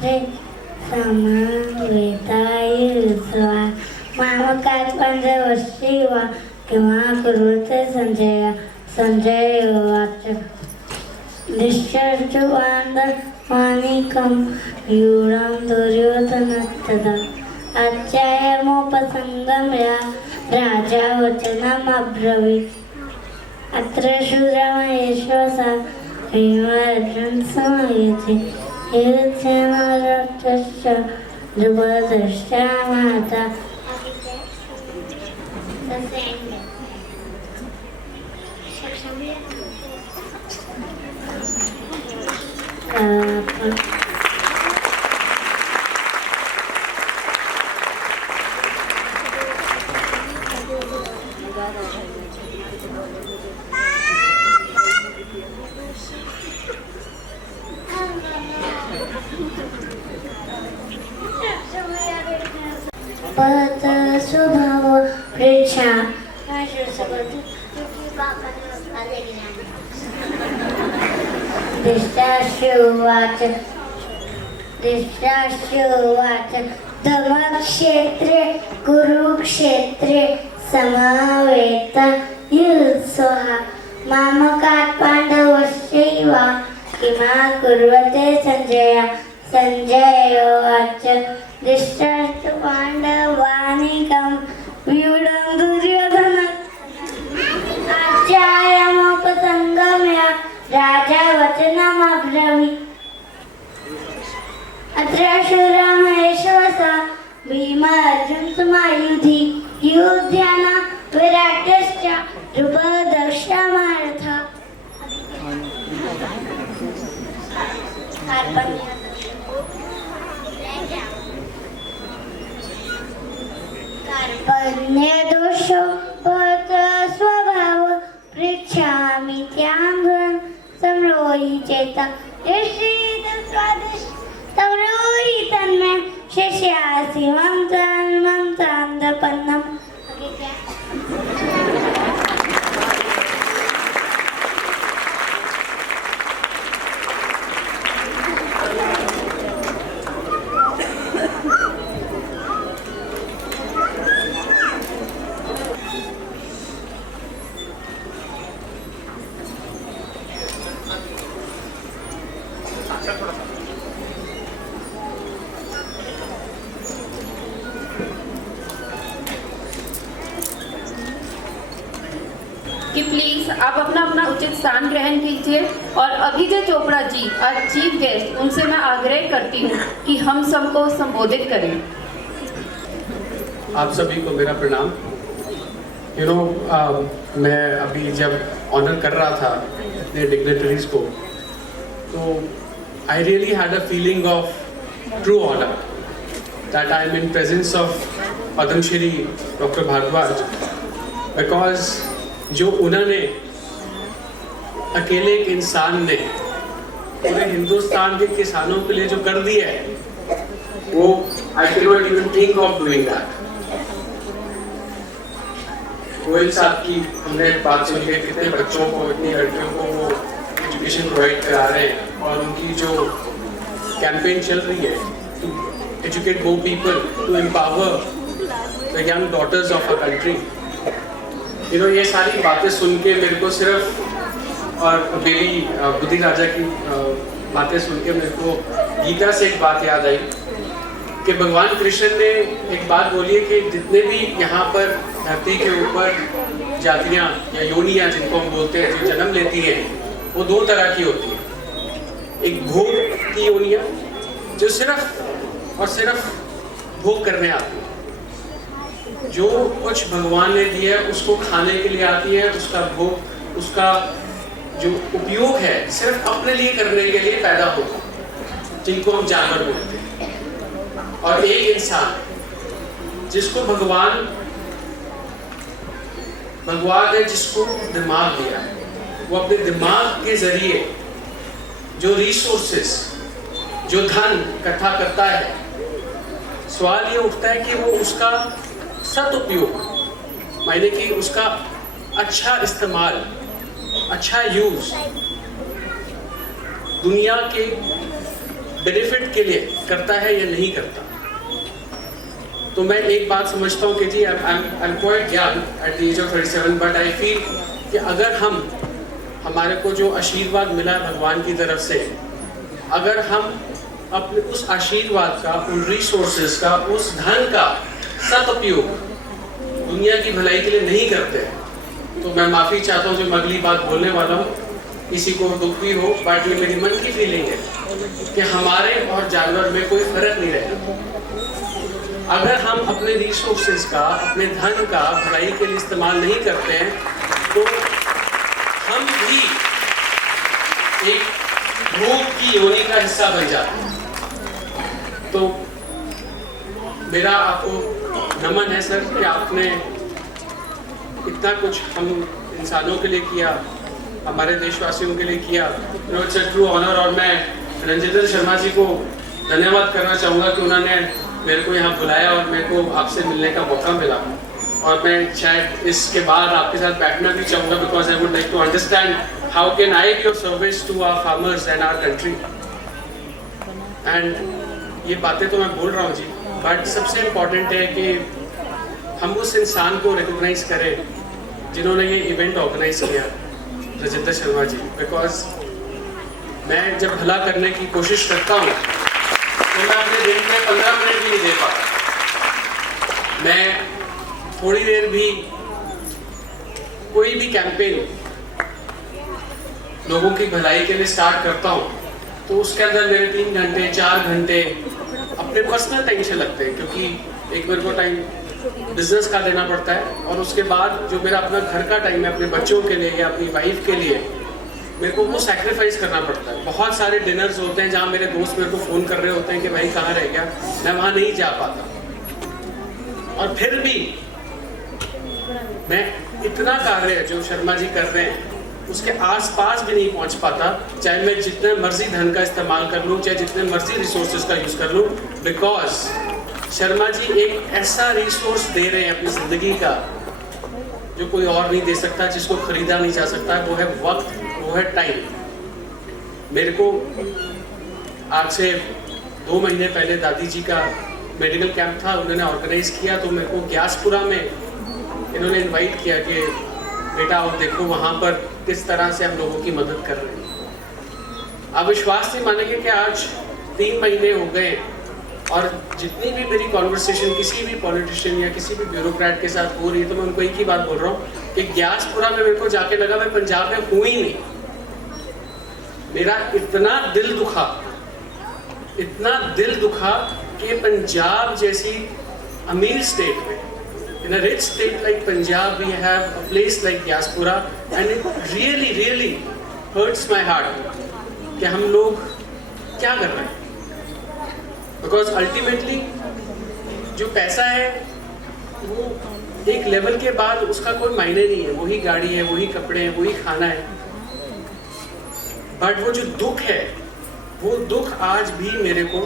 क्षेत्रे समवेतायुस्वा मामकात् पञ्चवर्षीवा किमा कुरुते संजय उवाच दृश्यश्च वानिकं यूढं दुर्योधनस्तदा आचार्यमुपसंगम्य राजा वचनमब्रवीत् अत्र शूरमहेश्वरः भीमार्जुन समायुधि युद्धेन रक्तश्च द्रुपदश्च माता पत स्वभाव प्रेक्षा दृष्टाश्रुवाच धर्मक्षेत्रे कुरुक्षेत्रे समवेत युत्सवः मामकात् पाण्डवश्चैव किमा कुर्वते संजय उवाच दृष्टाश्रु पाण्डवानीकं व्यूढं दुर्योधनः आचार्यमुपसंगम्य राजा वचनमब्रवीत् अत्र शूरमहेश्वरः भीमार्जुन समायुधि युध्येन विराटश्च द्रुपदश्च महारथः कार्पण्यदोषो पत स्वभाव पृच्छामि त्याङ्गं संरोहि चेता संरोहि तन्मे शिष्यासि मम चान्दपन्नम् कि प्लीज आप अपना अपना उचित स्थान ग्रहण कीजिए और अभिजय चोपड़ा जी आज चीफ गेस्ट, उनसे मैं आग्रह करती हूँ कि हम सबको संबोधित करें। आप सभी को मेरा प्रणाम। मैं अभी जब ऑनर कर रहा था अपने डिग्नेटरीज को, तो I really had a feeling of true honour that I am in presence of Padmashri doctor Bharadwaj, because जो उन्होंने अकेले एक इंसान ने पूरे हिंदुस्तान के किसानों के लिए जो कर दिया है, वो I can not even think of doing that. Goyal साहब की हमने बात सुन के कितने बच्चों को, इतनी लड़कियों को वो एजुकेशन प्रोवाइड करा रहे हैं, और उनकी जो कैंपेन चल रही है to educate more people, to empower the young daughters of a country. ये सारी बातें सुन के मेरे को सिर्फ, और बेली बुद्धि राजा की बातें सुन के मेरे को गीता से एक बात याद आई कि भगवान कृष्ण ने एक बात बोली है कि जितने भी यहाँ पर धरती के ऊपर जातियाँ या योनियाँ जिनको हम बोलते हैं जो जन्म लेती हैं, वो दो तरह की होती है। एक भोग की योनियाँ जो सिर्फ और सिर्फ भोग करने आती है, जो कुछ भगवान ने दिया है उसको खाने के लिए आती है, उसका भोग, उसका जो उपयोग है सिर्फ अपने लिए करने के लिए पैदा होता है, जिनको हम जानवर बोलते हैं। और एक इंसान जिसको भगवान ने जिसको दिमाग दिया है, वो अपने दिमाग के जरिए जो रिसोर्सेस, जो धन इकट्ठा करता है, सवाल ये उठता है कि वो उसका सदुपयोग, मायने कि उसका अच्छा इस्तेमाल, अच्छा यूज दुनिया के बेनिफिट के लिए करता है या नहीं करता। तो मैं एक बात समझता हूँ कि जी I am quite young at the age of 37, but I feel कि अगर हमारे को जो आशीर्वाद मिला है भगवान की तरफ से, अगर हम अपने उस आशीर्वाद का, उन रिसोर्सेज का, उस धन का सदुपयोग दुनिया की भलाई के लिए नहीं करते, तो मैं माफ़ी चाहता हूँ जो मैं अगली बात बोलने वाला हूँ, किसी को दुख भी हो, बट ये मेरी मन की फीलिंग है कि हमारे और जानवर में कोई फर्क नहीं रहेगा। अगर हम अपने रिसोर्सेज का, अपने धन का भलाई के लिए इस्तेमाल नहीं करते हैं, तो हम भी एक भूत की योनि का हिस्सा बन जाते हैं। तो मेरा आपको नमन है सर कि आपने इतना कुछ हम इंसानों के लिए किया, हमारे देशवासियों के लिए किया। It's a true honour. और मैं रंजित शर्मा जी को धन्यवाद करना चाहूँगा कि उन्होंने मेरे को यहाँ बुलाया और मेरे को आपसे मिलने का मौका मिला। और मैं शायद इसके बाद आपके साथ बैठना भी चाहूँगा, because I would like to understand how can I be of service to our farmers and our country. And ये बातें तो मैं बोल रहा हूँ जी, बट सबसे इम्पॉर्टेंट है कि हम उस इंसान को रिकॉग्नाइज करें जिन्होंने ये इवेंट ऑर्गेनाइज किया, रजिंदर शर्मा जी। बिकॉज मैं जब भला करने की कोशिश करता हूँ तो मैं अपने दिन में 15 मिनट भी नहीं दे पाता। मैं थोड़ी देर भी कोई भी कैंपेन लोगों की भलाई के लिए स्टार्ट करता हूँ तो उसके अंदर मेरे 3 घंटे 4 घंटे अपने पर्सनल टाइम से लगते हैं, क्योंकि एक मेरे को टाइम बिजनेस का देना पड़ता है और उसके बाद जो मेरा अपना घर का टाइम है अपने बच्चों के लिए या अपनी वाइफ के लिए, मेरे को वो सैक्रिफाइस करना पड़ता है। बहुत सारे डिनर्स होते हैं जहाँ मेरे दोस्त मेरे को फ़ोन कर रहे होते हैं कि भाई कहाँ रह गया, मैं वहाँ नहीं जा पाता। और फिर भी मैं इतना कार्य जो शर्मा जी कर रहे हैं उसके आसपास भी नहीं पहुँच पाता, चाहे मैं जितने मर्जी धन का इस्तेमाल कर लूँ, चाहे जितने मर्जी रिसोर्सेज का यूज़ कर लूँ, बिकॉज शर्मा जी एक ऐसा रिसोर्स दे रहे हैं अपनी ज़िंदगी का जो कोई और नहीं दे सकता, जिसको खरीदा नहीं जा सकता। वो है वक्त, वो है टाइम। मेरे को आज से 2 महीने पहले दादी जी का मेडिकल कैंप था, उन्होंने ऑर्गेनाइज किया, तो मेरे को ग्यासपुरा में इन्होंने इनवाइट किया कि बेटा आप देखो वहाँ पर किस तरह से हम लोगों की मदद कर रहे हैं। आप विश्वास नहीं मानेंगे कि आज 3 महीने हो गए और जितनी भी मेरी कॉन्वर्सेशन किसी भी पॉलिटिशियन या किसी भी ब्यूरोक्रेट के साथ हो रही है, तो मैं उनको एक ही बात बोल रहा हूँ कि ग्यासपुरा में मेरे को जाके लगा मैं पंजाब में हूँ ही नहीं। मेरा इतना दिल दुखा कि पंजाब जैसी अमीर स्टेट में, in a rich state like Punjab, we have a place like Gyaspura, and it really hurts my heart कि हम लोग क्या कर रहे हैं। Because ultimately जो पैसा है वो एक लेवल के बाद उसका कोई मायने नहीं है, वही गाड़ी है, वही कपड़े हैं, वही खाना है। बट वो जो दुख है, वो दुख आज भी मेरे को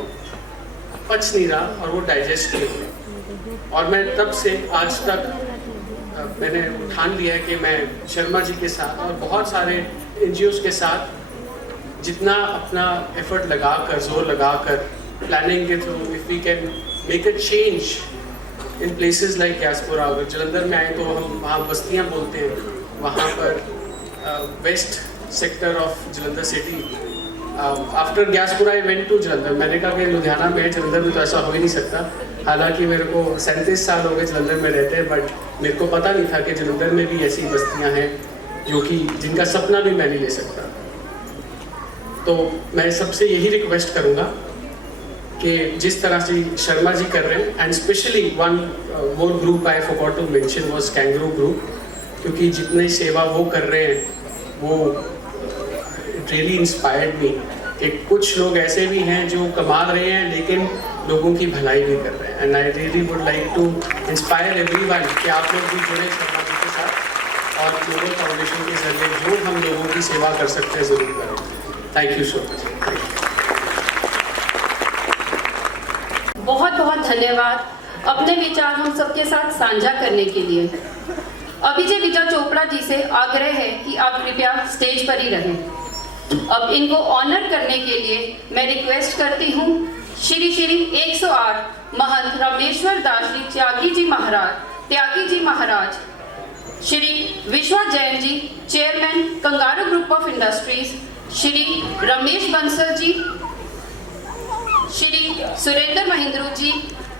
पच नहीं रहा और वो डाइजेस्ट नहीं हो रहा। और मैं तब से आज तक मैंने ठान लिया है कि मैं शर्मा जी के साथ और बहुत सारे NGOs के साथ जितना अपना एफर्ट लगाकर, जोर लगाकर, प्लानिंग के through, if we can make a change in places like Gyaspura. अगर जलंधर में आए तो हम वहाँ बस्तियाँ बोलते हैं, वहाँ पर west sector of Jalandhar city. After Gyaspura I went to Jalandhar. मैंने कहा कि लुधियाना में, जलंधर में तो ऐसा हो ही नहीं सकता। हालांकि मेरे को 37 साल हो गए जलंधर में रहते हैं, बट मेरे को पता नहीं था कि जलंधर में भी ऐसी बस्तियां हैं जो कि जिनका सपना भी मैं नहीं ले सकता। तो मैं सबसे यही रिक्वेस्ट करूंगा कि जिस तरह से शर्मा जी कर रहे हैं, and specially one more group I forgot to mention was kangaroo group, क्योंकि जितनी सेवा वो कर रहे हैं वो रियली इंस्पायर्ड मी कि कुछ लोग ऐसे भी हैं जो कमा रहे हैं लेकिन लोगों की भलाई भी कर रहे हैं। And I really would like to inspire everyone कि आप लोग भी जुड़े शर्मा जी के साथ और ग्लोबल फाउंडेशन के जरिए जो हम लोगों की सेवा कर सकते हैं ज़रूर करें। Thank you so much. बहुत बहुत धन्यवाद अपने विचार हम सबके साथ साझा करने के लिए। अभिजय विजय चोपड़ा जी से आग्रह है कि आप कृपया स्टेज पर ही रहें। अब इनको ऑनर करने के लिए मैं रिक्वेस्ट करती हूँ श्री 108 महंत Rameshwar Das ji Tyagi ji Maharaj, Shri Vishwa Jain ji chairman Kangaro group of industries, Shri Ramesh Bansal ji, Shri Surendra Mahendru ji,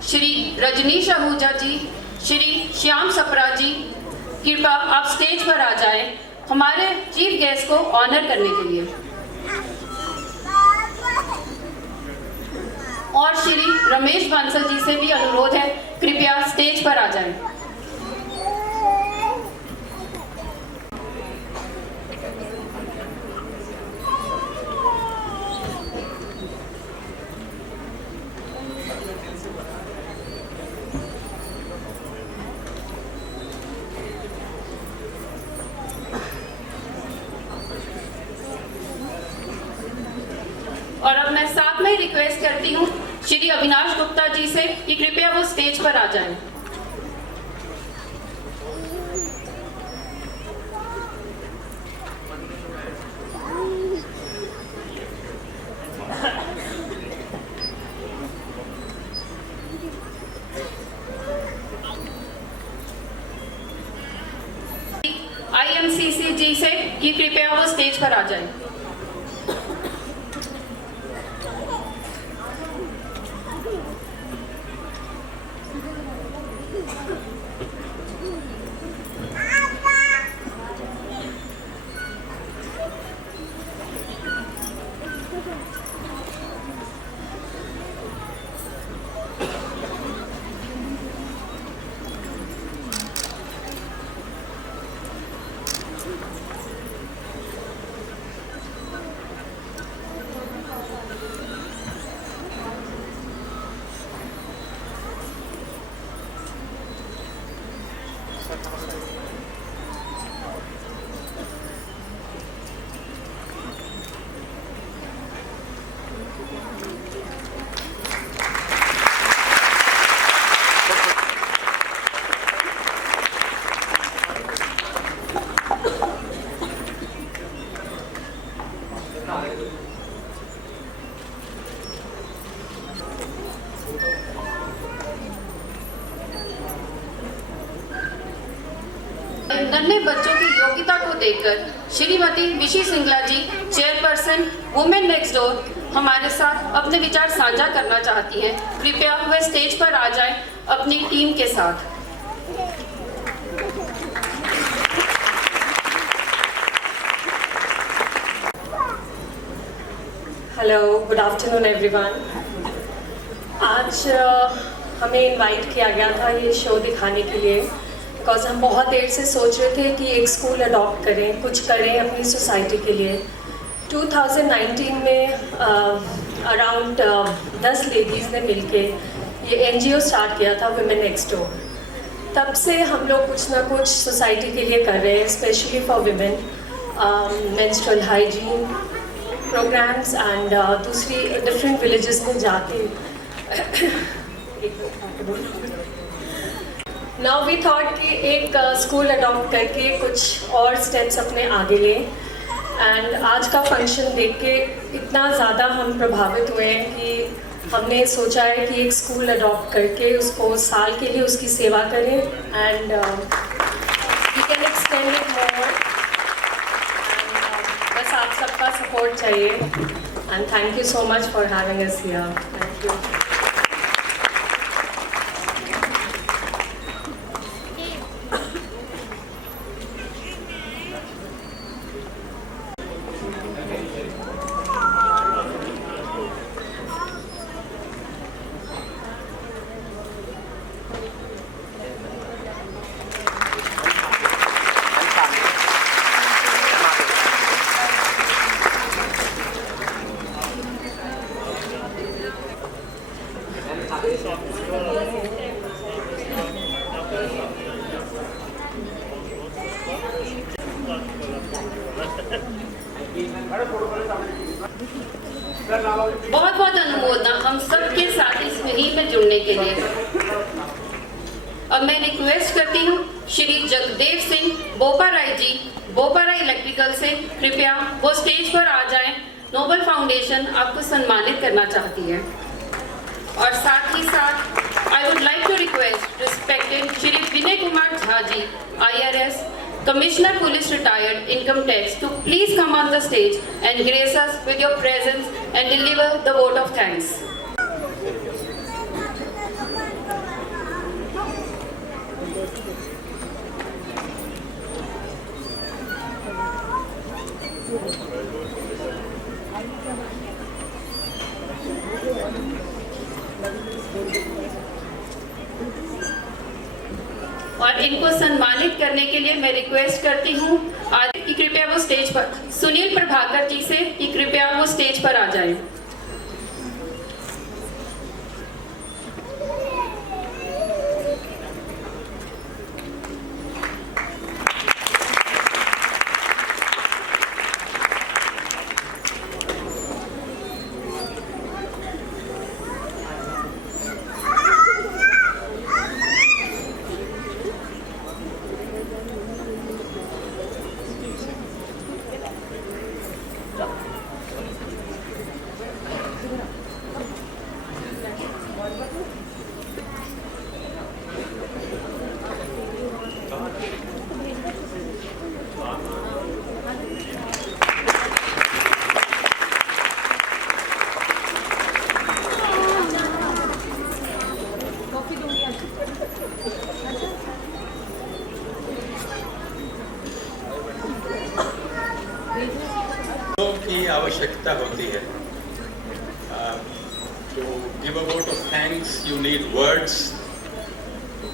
Shri Rajnish Ahuja ji, Shri Shyam Sapra ji, कृपया आप स्टेज पर आ जाएं हमारे चीफ गेस्ट को ऑनर करने के लिए। और श्री रमेश बंसल जी से भी अनुरोध है, कृपया स्टेज पर आ जाएं। और अब मैं साथ में रिक्वेस्ट करती हूँ श्री अविनाश गुप्ता जी से कि कृपया वो स्टेज पर आ जाएं। IMCC जी से कि कृपया वो स्टेज पर आ जाएं। नन्हे बच्चों की योग्यता को देखकर श्रीमती विशी सिंगला जी चेयरपर्सन वुमेन नेक्स्ट डोर हमारे साथ अपने विचार साझा करना चाहती हैं। कृपया वह स्टेज पर आ जाएं अपनी टीम के साथ। Hello, good afternoon everyone. आज हमें इनवाइट किया गया था ये शो दिखाने के लिए, बिकॉज हम बहुत देर से सोच रहे थे कि एक स्कूल अडॉप्ट करें, कुछ करें अपनी सोसाइटी के लिए। 2019 में अराउंड 10 लेडीज़ ने मिलके ये NGO स्टार्ट किया था, वुमेन नेक्स्ट डोर। तब से हम लोग कुछ ना कुछ सोसाइटी के लिए कर रहे हैं, specially for women, menstrual hygiene programs and दूसरी डिफरेंट विलेजेस में जाके नाउ वी थॉट कि एक स्कूल अडॉप्ट करके कुछ और स्टेप्स अपने आगे लें। एंड आज का फंक्शन देख के इतना ज़्यादा हम प्रभावित हुए हैं कि हमने सोचा है कि एक स्कूल अडॉप्ट करके उसको साल के लिए उसकी सेवा करें and we can extend it more. बस आप सबका सपोर्ट चाहिए and thank you so much for having us here. Thank you. बहुत बहुत अनुमोदना हम सबके साथ इस मुहिम में जुड़ने के लिए। अब मैं रिक्वेस्ट करती हूँ श्री जगदेव सिंह बोपा राय जी बोपारा इलेक्ट्रिकल से कृपया वो स्टेज पर आ जाएं। नोबल फाउंडेशन आपको सम्मानित करना चाहती है। और साथ ही साथ I would like to request respected Shri Vinay Kumar Jha ji, IRS, Commissioner Police Retired Income Tax, to please come on the stage and grace us with your presence and deliver the vote of thanks. और इनको सम्मानित करने के लिए मैं रिक्वेस्ट करती हूँ आज कि कृपया वो स्टेज पर, सुनील प्रभाकर जी से कि कृपया वो स्टेज पर आ जाएं। की आवश्यकता होती है। To give a vote of thanks, you need words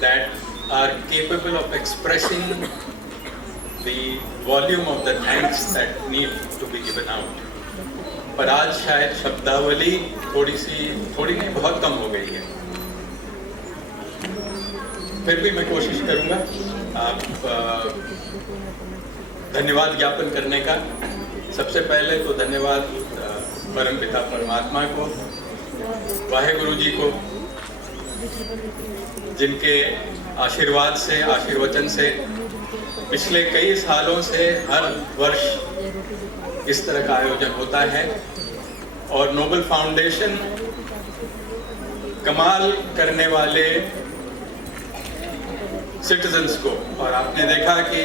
that are capable of expressing the volume of the thanks that need to be given out. पर आज शायद शब्दावली थोड़ी नहीं बहुत कम हो गई है। फिर भी मैं कोशिश करूंगा आप धन्यवाद ज्ञापन करने का। सबसे पहले तो धन्यवाद परम पिता परमात्मा को, वाहेगुरु जी को, जिनके आशीर्वाद से, आशीर्वचन से पिछले कई सालों से हर वर्ष इस तरह का आयोजन होता है। और नोबल फाउंडेशन कमाल करने वाले सिटीजन्स को, और आपने देखा कि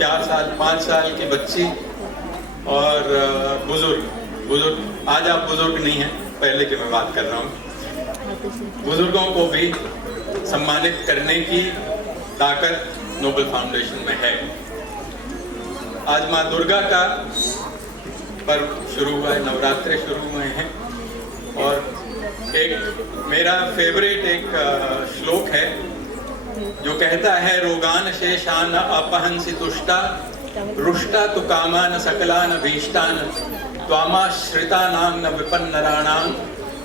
4 साल 5 साल की बच्ची और बुजुर्ग, आज आप बुजुर्ग नहीं हैं, पहले की मैं बात कर रहा हूँ, बुजुर्गों को भी सम्मानित करने की ताकत नोबल फाउंडेशन में है। आज माँ दुर्गा का पर्व शुरू हुआ है, नवरात्रे शुरू हुए हैं, और एक मेरा फेवरेट एक श्लोक है जो कहता है, रोगान शेषान अपहंसि तुष्टा रुष्टा तु कामान सकलान भीष्टान त्वामाश्रितानां न विपन्नराणां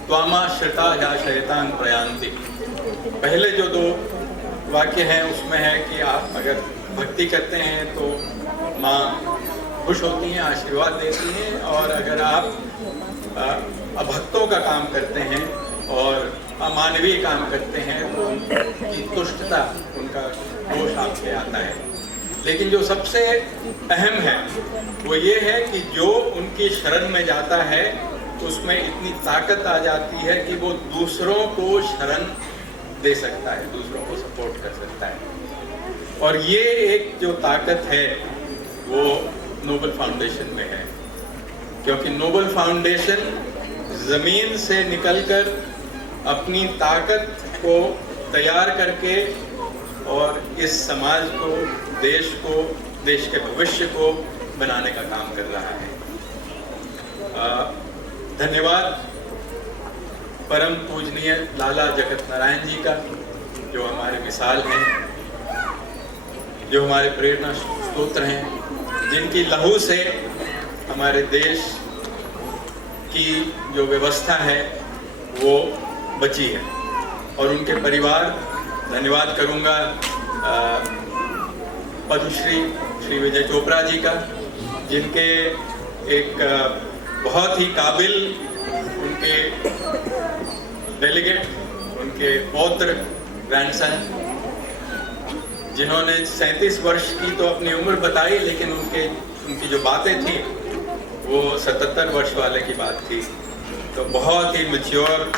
त्वामाश्रिता ह्याशयतां प्रयान्ति। पहले जो 2 वाक्य हैं उसमें है कि आप अगर भक्ति करते हैं तो माँ खुश होती हैं, आशीर्वाद देती हैं, और अगर आप अभक्तों का काम करते हैं और अमानवीय काम करते हैं तो उनकी तुष्टता, उनका दोष आपसे आता है। लेकिन जो सबसे अहम है वो ये है कि जो उनकी शरण में जाता है उसमें इतनी ताकत आ जाती है कि वो दूसरों को शरण दे सकता है, दूसरों को सपोर्ट कर सकता है। और ये एक जो ताकत है वो नोबल फाउंडेशन में है, क्योंकि नोबल फाउंडेशन ज़मीन से निकलकर अपनी ताकत को तैयार करके और इस समाज को, देश को, देश के भविष्य को बनाने का काम कर रहा है। धन्यवाद परम पूजनीय लाला जगत नारायण जी का, जो हमारे मिसाल हैं, जो हमारे प्रेरणा स्रोत हैं, जिनकी लहू से हमारे देश की जो व्यवस्था है वो बची है। और उनके परिवार, धन्यवाद करूंगा पद्मश्री श्री विजय चोपड़ा जी का, जिनके एक बहुत ही काबिल उनके डेलीगेट, उनके पौत्र, ग्रैंडसन जिन्होंने 37 वर्ष की तो अपनी उम्र बताई, लेकिन उनकी जो बातें थी वो 77 वर्ष वाले की बात थी। तो बहुत ही मैच्योर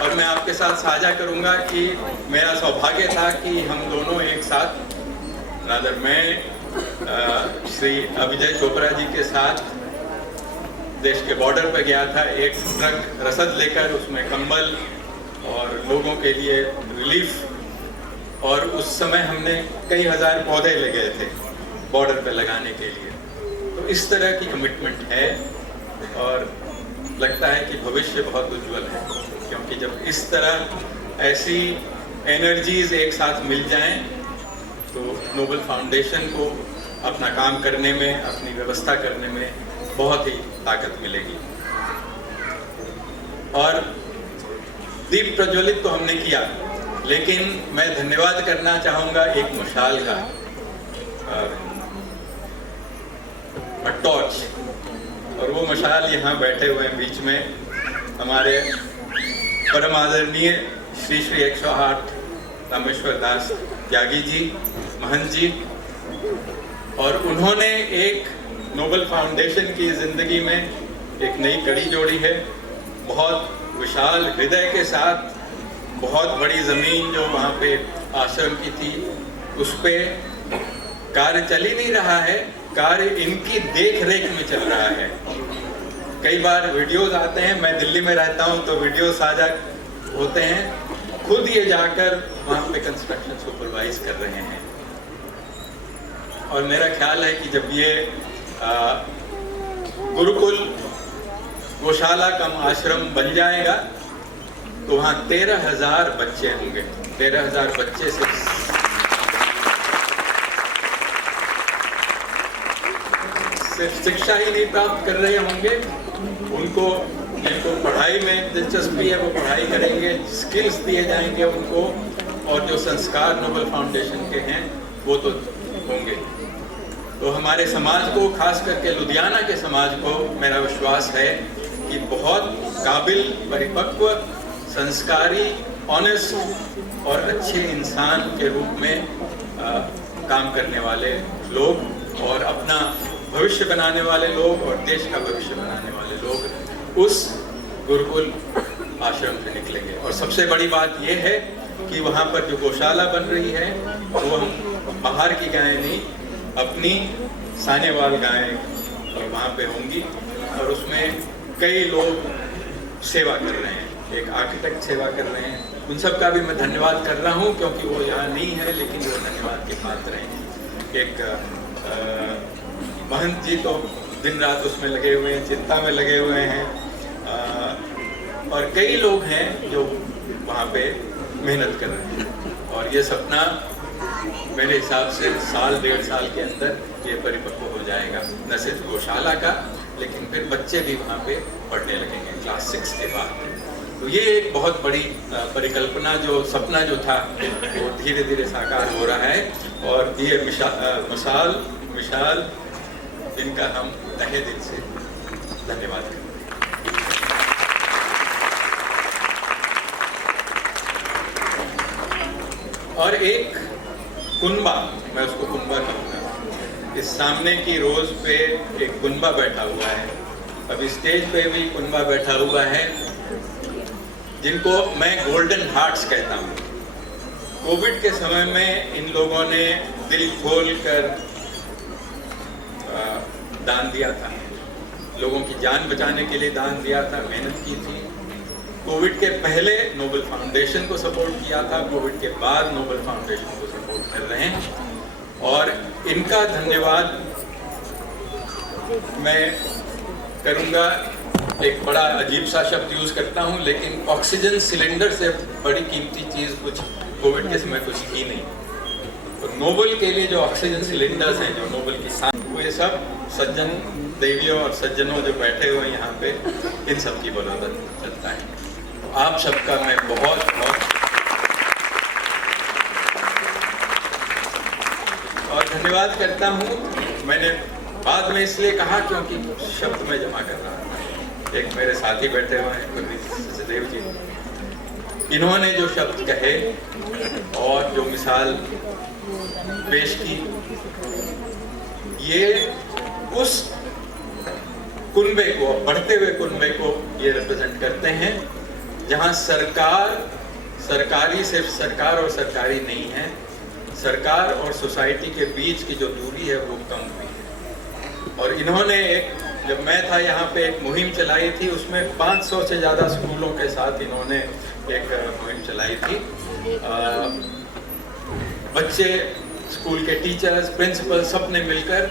और मैं आपके साथ साझा करूंगा कि मेरा सौभाग्य था कि हम दोनों एक साथ, रादर मैं श्री अभिजय चोपड़ा जी के साथ देश के बॉर्डर पर गया था, एक ट्रक रसद लेकर, उसमें कंबल और लोगों के लिए रिलीफ, और उस समय हमने कई हजार पौधे ले गए थे बॉर्डर पर लगाने के लिए। तो इस तरह की कमिटमेंट है और लगता है कि भविष्य बहुत उज्जवल है, क्योंकि जब इस तरह ऐसी एनर्जीज एक साथ मिल जाएं तो नोबल फाउंडेशन को अपना काम करने में, अपनी व्यवस्था करने में बहुत ही ताकत मिलेगी। और दीप प्रज्वलित तो हमने किया, लेकिन मैं धन्यवाद करना चाहूँगा एक मशाल का, टॉर्च, और वो मशाल यहाँ बैठे हुए हैं बीच में हमारे परम आदरणीय श्री श्री 108 रामेश्वर दास त्यागी जी, महंत जी, और उन्होंने एक नोबल फाउंडेशन की जिंदगी में एक नई कड़ी जोड़ी है। बहुत विशाल हृदय के साथ, बहुत बड़ी जमीन जो वहाँ पे आश्रम की थी, उस पे कार्य चल ही नहीं रहा है, कार्य इनकी देख रेख में चल रहा है। कई बार वीडियोस आते हैं, मैं दिल्ली में रहता हूँ तो वीडियो साझा होते हैं, खुद ये जाकर वहाँ पे कंस्ट्रक्शन सुपरवाइज कर रहे हैं। और मेरा ख्याल है कि जब ये गुरुकुल गौशाला कम आश्रम बन जाएगा तो वहाँ 13,000 बच्चे होंगे। 13,000 बच्चे सिर्फ शिक्षा ही नहीं प्राप्त कर रहे होंगे, उनको जिनको पढ़ाई में दिलचस्पी है वो पढ़ाई करेंगे, स्किल्स दिए जाएंगे उनको, और जो संस्कार नोबल फाउंडेशन के हैं वो तो होंगे। तो हमारे समाज को, खास करके लुधियाना के समाज को, मेरा विश्वास है कि बहुत काबिल, परिपक्व, संस्कारी, ऑनेस्ट और अच्छे इंसान के रूप में काम करने वाले लोग और अपना भविष्य बनाने वाले लोग और देश का भविष्य बनाने वाले लोग उस गुरुकुल आश्रम से निकलेंगे। और सबसे बड़ी बात यह है कि वहाँ पर जो गौशाला बन रही है वो हम बाहर की गायें नहीं, अपनी सानेवाल गायें वहाँ पे होंगी, और उसमें कई लोग सेवा कर रहे हैं, एक आर्किटेक्ट सेवा कर रहे हैं। उन सब का भी मैं धन्यवाद कर रहा हूँ, क्योंकि वो यहाँ नहीं है लेकिन वो धन्यवाद के पात्र हैं। एक महंत जी तो दिन रात उसमें लगे हुए हैं, चिंता में लगे हुए हैं, और कई लोग हैं जो वहाँ पे मेहनत कर रहे हैं। और ये सपना मेरे हिसाब से साल, 1.5 साल के अंदर ये परिपक्व हो जाएगा, न सिर्फ गौशाला का, लेकिन फिर बच्चे भी वहाँ पे पढ़ने लगेंगे क्लास 6 के बाद। तो ये एक बहुत बड़ी परिकल्पना, जो सपना जो था वो धीरे धीरे साकार हो रहा है, और ये विशाल जिनका हम तहे दिल से धन्यवाद करते हैं। और एक कुनबा, मैं उसको कुनबा कहूँगा, इस सामने की रोज पे एक कुनबा बैठा हुआ है, अभी स्टेज पे भी कुनबा बैठा हुआ है, जिनको मैं गोल्डन हार्ट्स कहता हूँ। कोविड के समय में इन लोगों ने दिल खोल कर दान दिया था, लोगों की जान बचाने के लिए दान दिया था, मेहनत की थी। कोविड के पहले नोबल फाउंडेशन को सपोर्ट किया था, कोविड के बाद नोबल फाउंडेशन को सपोर्ट कर रहे हैं, और इनका धन्यवाद मैं करूंगा। एक बड़ा अजीब सा शब्द यूज करता हूं, लेकिन ऑक्सीजन सिलेंडर से बड़ी कीमती चीज कुछ कोविड के समय कुछ थी नहीं। तो नोबल के लिए जो ऑक्सीजन सिलेंडर्स हैं, जो नोबल की सांस, वो ये सब सज्जन देवियों और सज्जनों जो बैठे हुए हैं यहाँ पे, इन सब की बदौलत चलता है। तो आप सबका मैं बहुत बहुत और धन्यवाद करता हूँ। मैंने बाद में इसलिए कहा क्योंकि शब्द में जमा कर रहा था। एक मेरे साथी बैठे हुए हैं पंडित सचदेव जी, इन्होंने जो शब्द कहे और जो मिसाल पेश की, ये उस कुनबे को, बढ़ते हुए कुनबे को ये रिप्रेजेंट करते हैं जहां सरकारी सिर्फ सरकार और सरकारी नहीं है, सरकार और सोसाइटी के बीच की जो दूरी है वो कम हुई है। और इन्होंने जब मैं था यहाँ पे एक मुहिम चलाई थी, उसमें 500 से ज़्यादा स्कूलों के साथ इन्होंने एक मुहिम चलाई थी। बच्चे, स्कूल के टीचर्स, प्रिंसिपल, सब ने मिलकर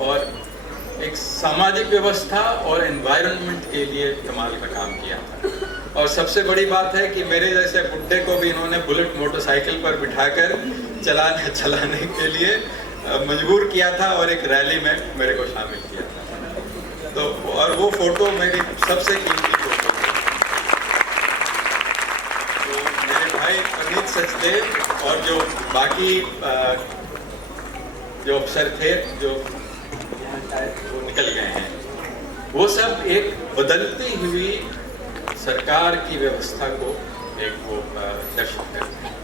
और एक सामाजिक व्यवस्था और एनवायरनमेंट के लिए कमाल का काम किया था। और सबसे बड़ी बात है कि मेरे जैसे बुड्ढे को भी इन्होंने बुलेट मोटरसाइकिल पर बिठाकर चलाने के लिए मजबूर किया था और एक रैली में मेरे को शामिल किया था। तो और वो फोटो मेरी सबसे कीमती फोटो है। तो मेरे भाई पंडित सचदेव और जो बाकी जो अफसर थे जो वो निकल गए हैं, वो सब एक बदलती हुई सरकार की व्यवस्था को एक वो दर्शित करते हैं।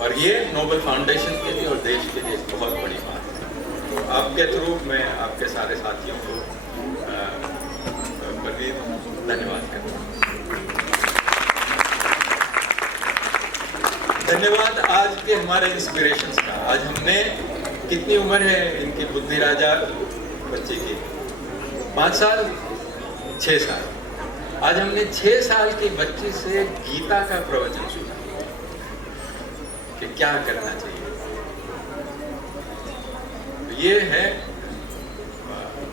और ये नोबल फाउंडेशन के लिए और देश के लिए बहुत बड़ी बात है। तो आपके थ्रू मैं आपके सारे साथियों को धन्यवाद करता हूँ। धन्यवाद आज के हमारे इंस्पिरेशंस का। आज हमने, कितनी उम्र है इनकी, बुद्धि राजा बच्चे की 5 साल 6 साल। आज हमने 6 साल की बच्ची से गीता का प्रवचन सुना कि क्या करना चाहिए। ये है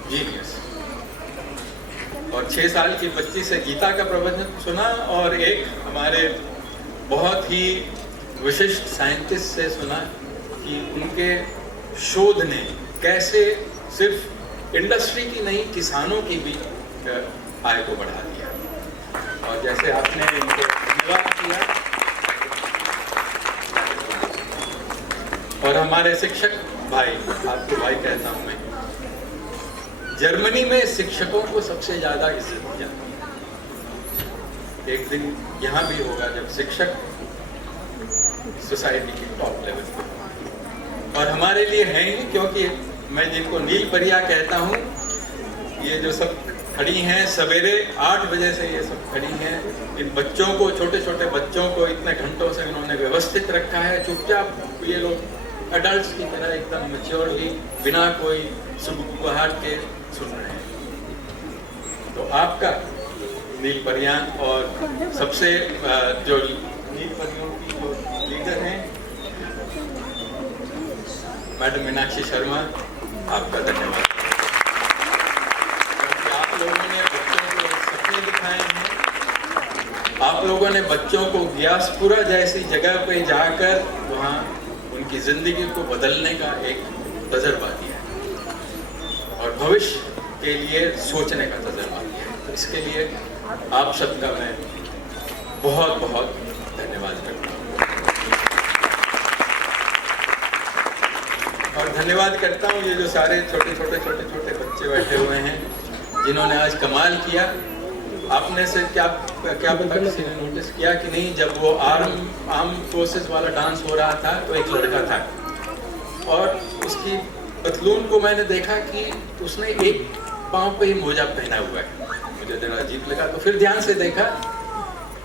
जीनियस। और 6 साल की बच्ची से गीता का प्रवचन सुना और एक हमारे बहुत ही विशिष्ट साइंटिस्ट से सुना कि उनके शोध ने कैसे सिर्फ इंडस्ट्री की नहीं, किसानों की भी आय को बढ़ा दिया। और जैसे आपने इनको धन्यवाद किया, और हमारे शिक्षक भाई, आपको भाई कहता हूं मैं, जर्मनी में शिक्षकों को सबसे ज्यादा इज्जत दी जाती है। एक दिन यहाँ भी होगा जब शिक्षक सोसाइटी की टॉप लेवल पे, और हमारे लिए है ही, क्योंकि मैं जिनको नील परिया कहता हूँ, ये जो सब खड़ी हैं सवेरे 8 बजे से, ये सब खड़ी हैं। इन बच्चों को, छोटे छोटे बच्चों को इतने घंटों से इन्होंने व्यवस्थित रखा है। चुपचाप ये लोग एडल्ट्स की तरह एकदम मैच्योरली, बिना कोई सुबुगाहट के सुन रहे हैं। तो आपका नील परियान और सबसे जो नील परियों की जो लीडर हैं मैडम मीनाक्षी शर्मा, आपका धन्यवाद। आप लोगों ने बच्चों को सपने दिखाए हैं। आप लोगों ने बच्चों को ग्यासपुरा जैसी जगह पे जाकर वहाँ उनकी जिंदगी को बदलने का एक तजर्बा दिया है और भविष्य के लिए सोचने का तजर्बा दिया है। तो इसके लिए आप सबका मैं बहुत बहुत धन्यवाद करता हूँ। और धन्यवाद करता हूँ ये जो सारे छोटे छोटे बच्चे बैठे हुए हैं, जिन्होंने आज कमाल किया। आपने से क्या पता किसी ने नोटिस किया कि नहीं, जब वो आर्म फोर्सेस वाला डांस हो रहा था तो एक लड़का था और उसकी पतलून को मैंने देखा कि उसने एक पाँव पे ही मोजा पहना हुआ है। मुझे जरा अजीब लगा, तो फिर ध्यान से देखा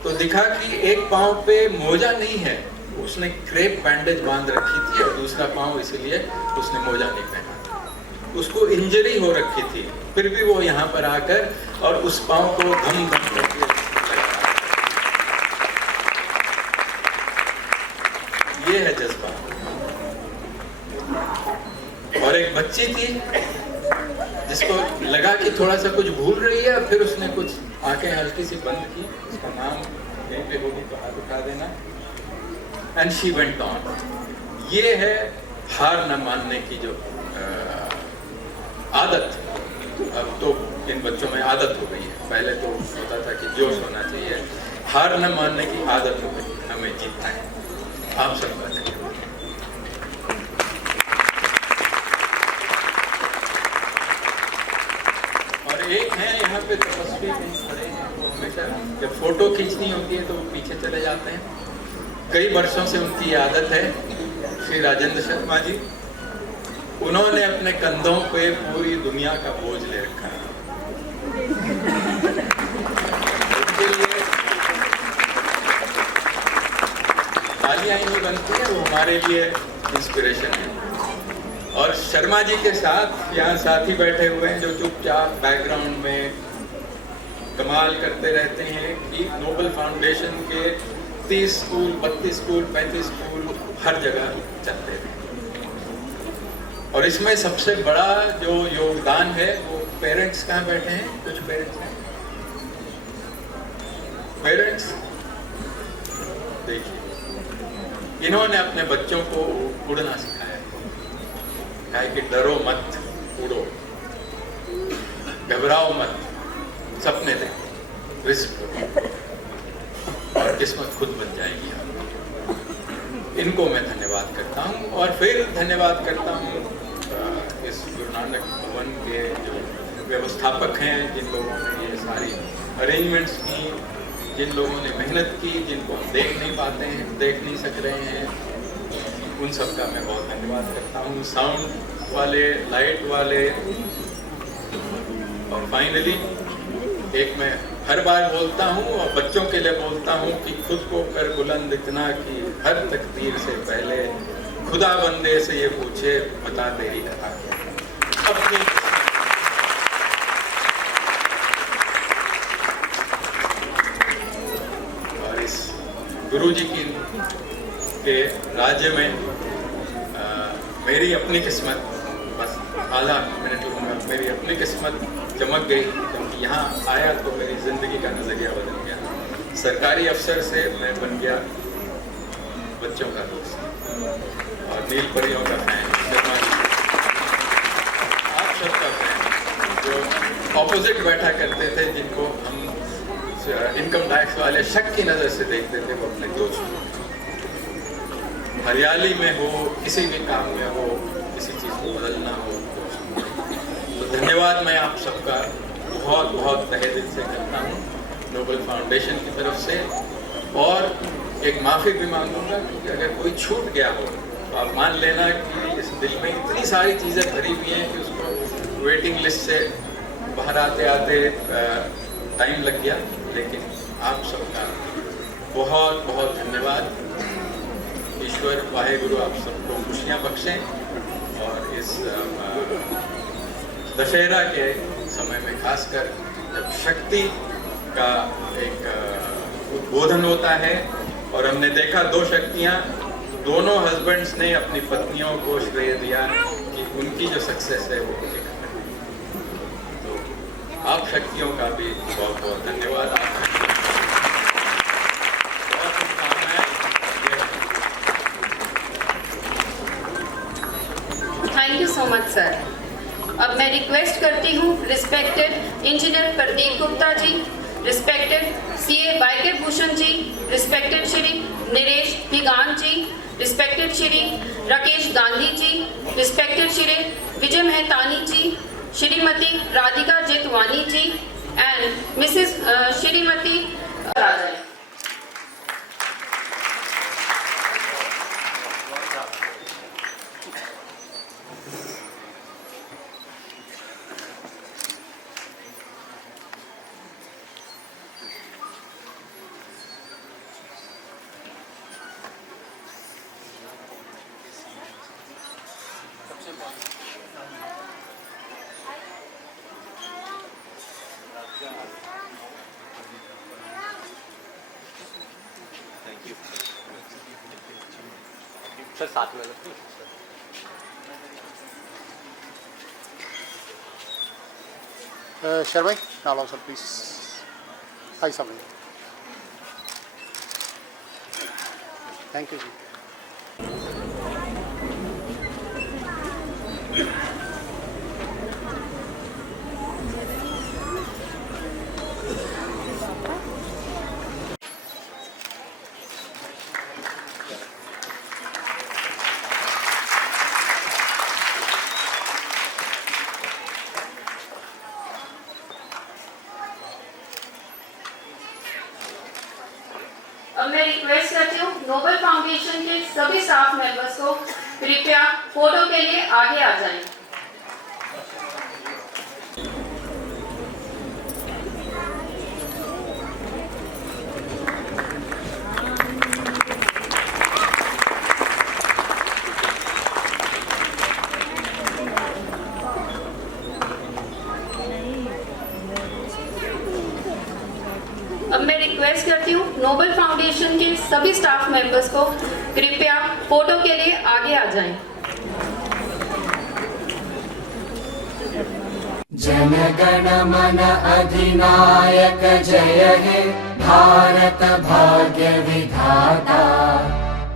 तो दिखा कि एक पाँव पे मोजा नहीं है, उसने क्रेप बैंडेज बांध रखी थी और दूसरा पाँव इसलिए उसने मोजा नहीं पहना। उसको इंजरी हो रखी थी, फिर भी वो यहाँ पर आकर और उस पाँव को धम धम करके ये है जज्बा। और एक बच्ची थी जिसको लगा कि थोड़ा सा कुछ भूल रही है, फिर उसने कुछ आंखें हल्की सी बंद की, उसका नाम यहीं पे होगी तो हाथ उठा देना, एंड शी वेंट ऑन। ये है हार न मानने की जो आदत। अब तो इन बच्चों में आदत हो गई है, पहले तो होता था कि जोश होना चाहिए। हार न मानने की आदत हो गई, हमें जीतना है। आप सबका धन्यवाद। और एक हैं यहाँ पे तपस्वी कहीं खड़े हैं, वो हमेशा जब फोटो खींचनी होती है तो वो पीछे चले जाते हैं। कई वर्षों से उनकी आदत है, श्री राजेंद्र शर्मा जी। उन्होंने अपने कंधों पे पूरी दुनिया का बोझ ले रखा है। उसके लिए तालियां ही बनती है, वो हमारे लिए इंस्पिरेशन है। और शर्मा जी के साथ यहाँ साथी बैठे हुए हैं जो चुपचाप बैकग्राउंड में कमाल करते रहते हैं कि नोबल फाउंडेशन के 30 स्कूल, 32 स्कूल, 35 स्कूल हर जगह चलते हैं। और इसमें सबसे बड़ा जो योगदान है वो पेरेंट्स कहाँ बैठे हैं, कुछ पेरेंट्स हैं। पेरेंट्स देखिए, इन्होंने अपने बच्चों को उड़ना सिखाया है कि डरो मत, उड़ो, घबराओ मत, सपने देखो, रिस्क लो और किस्मत खुद बन जाएगी। इनको मैं धन्यवाद करता हूँ और फिर धन्यवाद करता हूँ इस गुरु नानक भवन के जो व्यवस्थापक हैं, जिन लोगों ने ये सारी अरेंजमेंट्स की, जिन लोगों ने मेहनत की, जिनको हम देख नहीं पाते हैं, देख नहीं सक रहे हैं, उन सब का मैं बहुत धन्यवाद करता हूँ। साउंड वाले, लाइट वाले, और फाइनली एक मैं हर बार बोलता हूँ और बच्चों के लिए बोलता हूँ कि खुद को कर बुलंद इतना कि हर तकदीर से पहले खुदा बंदे से ये पूछे बता तेरी कथा क्या। अपनी और इस गुरु जी की के राज्य में मेरी अपनी किस्मत, बस आधा मिनट लूँगा, मेरी अपनी किस्मत चमक गई क्योंकि यहाँ आया तो मेरी ज़िंदगी का नज़रिया बदल गया। सरकारी अफसर से मैं बन गया बच्चों का दोस्त और नील परियों का फैन, आप सबका फैन, जो ऑपोजिट बैठा करते थे, जिनको हम इनकम टैक्स वाले शक की नज़र से देखते थे, वो अपने दोस्त, हरियाली में हो, किसी भी काम में हो, किसी चीज़ को बदलना हो। तो धन्यवाद मैं आप सबका बहुत बहुत तहे दिल से करता हूँ नोबल फाउंडेशन की तरफ से। और एक माफ़ी भी मांगूंगा कि अगर कोई छूट गया हो तो आप मान लेना कि इस दिल में इतनी सारी चीज़ें भरी हुई हैं कि उसको वेटिंग लिस्ट से बाहर आते आते टाइम लग गया। लेकिन आप सबका बहुत बहुत धन्यवाद। ईश्वर वाहेगुरु आप सबको खुशियाँ बख्शें और इस दशहरा के समय में खासकर जब शक्ति का एक उद्बोधन होता है और हमने देखा दो शक्तियाँ, दोनों हस्बैंड्स ने अपनी पत्नियों को श्रेय दिया कि उनकी जो सक्सेस है वो एक, तो आप शक्तियों का भी बहुत बहुत धन्यवाद। Thank you so much sir. अब मैं रिक्वेस्ट करती हूँ respected engineer Pradeep Gupta ji, respected CA YK Bhushan ji, respected Shri Naresh Bhigan ji, respected Shri Rakesh Gandhi ji, respected Shri Vijay Mehtani ji, Shrimati Radhika Jetwani ji and Mrs Shrimati Raja. Sir साथ में शेर भाई नाल आओ सर प्लीज। हाई साहब थैंक यू जी। मैं रिक्वेस्ट करती हूँ नोबल फाउंडेशन के सभी स्टाफ मेंबर्स को कृपया फोटो के लिए आगे आ जाएं। अब मैं रिक्वेस्ट करती हूँ नोबल फाउंडेशन के सभी स्टाफ मेंबर्स को कृपया फोटो के लिए आगे आ जाएं। जन गण मन अधिनायक जय हे भारत भाग्य विधाता।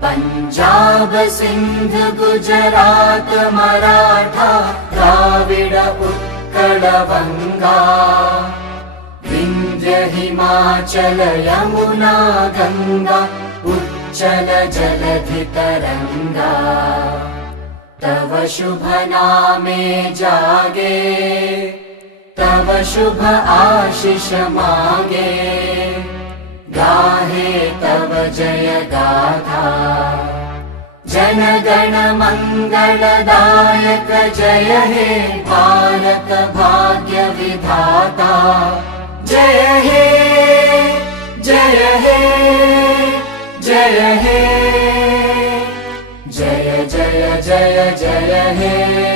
पंजाब सिंध गुजरात मराठा द्राविड़ उत्कल बंगा। विंध्य हिमाचल यमुना गंगा उच्चल जलधि तरंगा। तव शुभ नामे जागे तव शुभ आशीष मांगे। गाहे तव जय गाथा जन गण मंगलदायक जय हे भारत भाग्य विधाता। जय हे जय हे जय हे जय जय जय जय हे।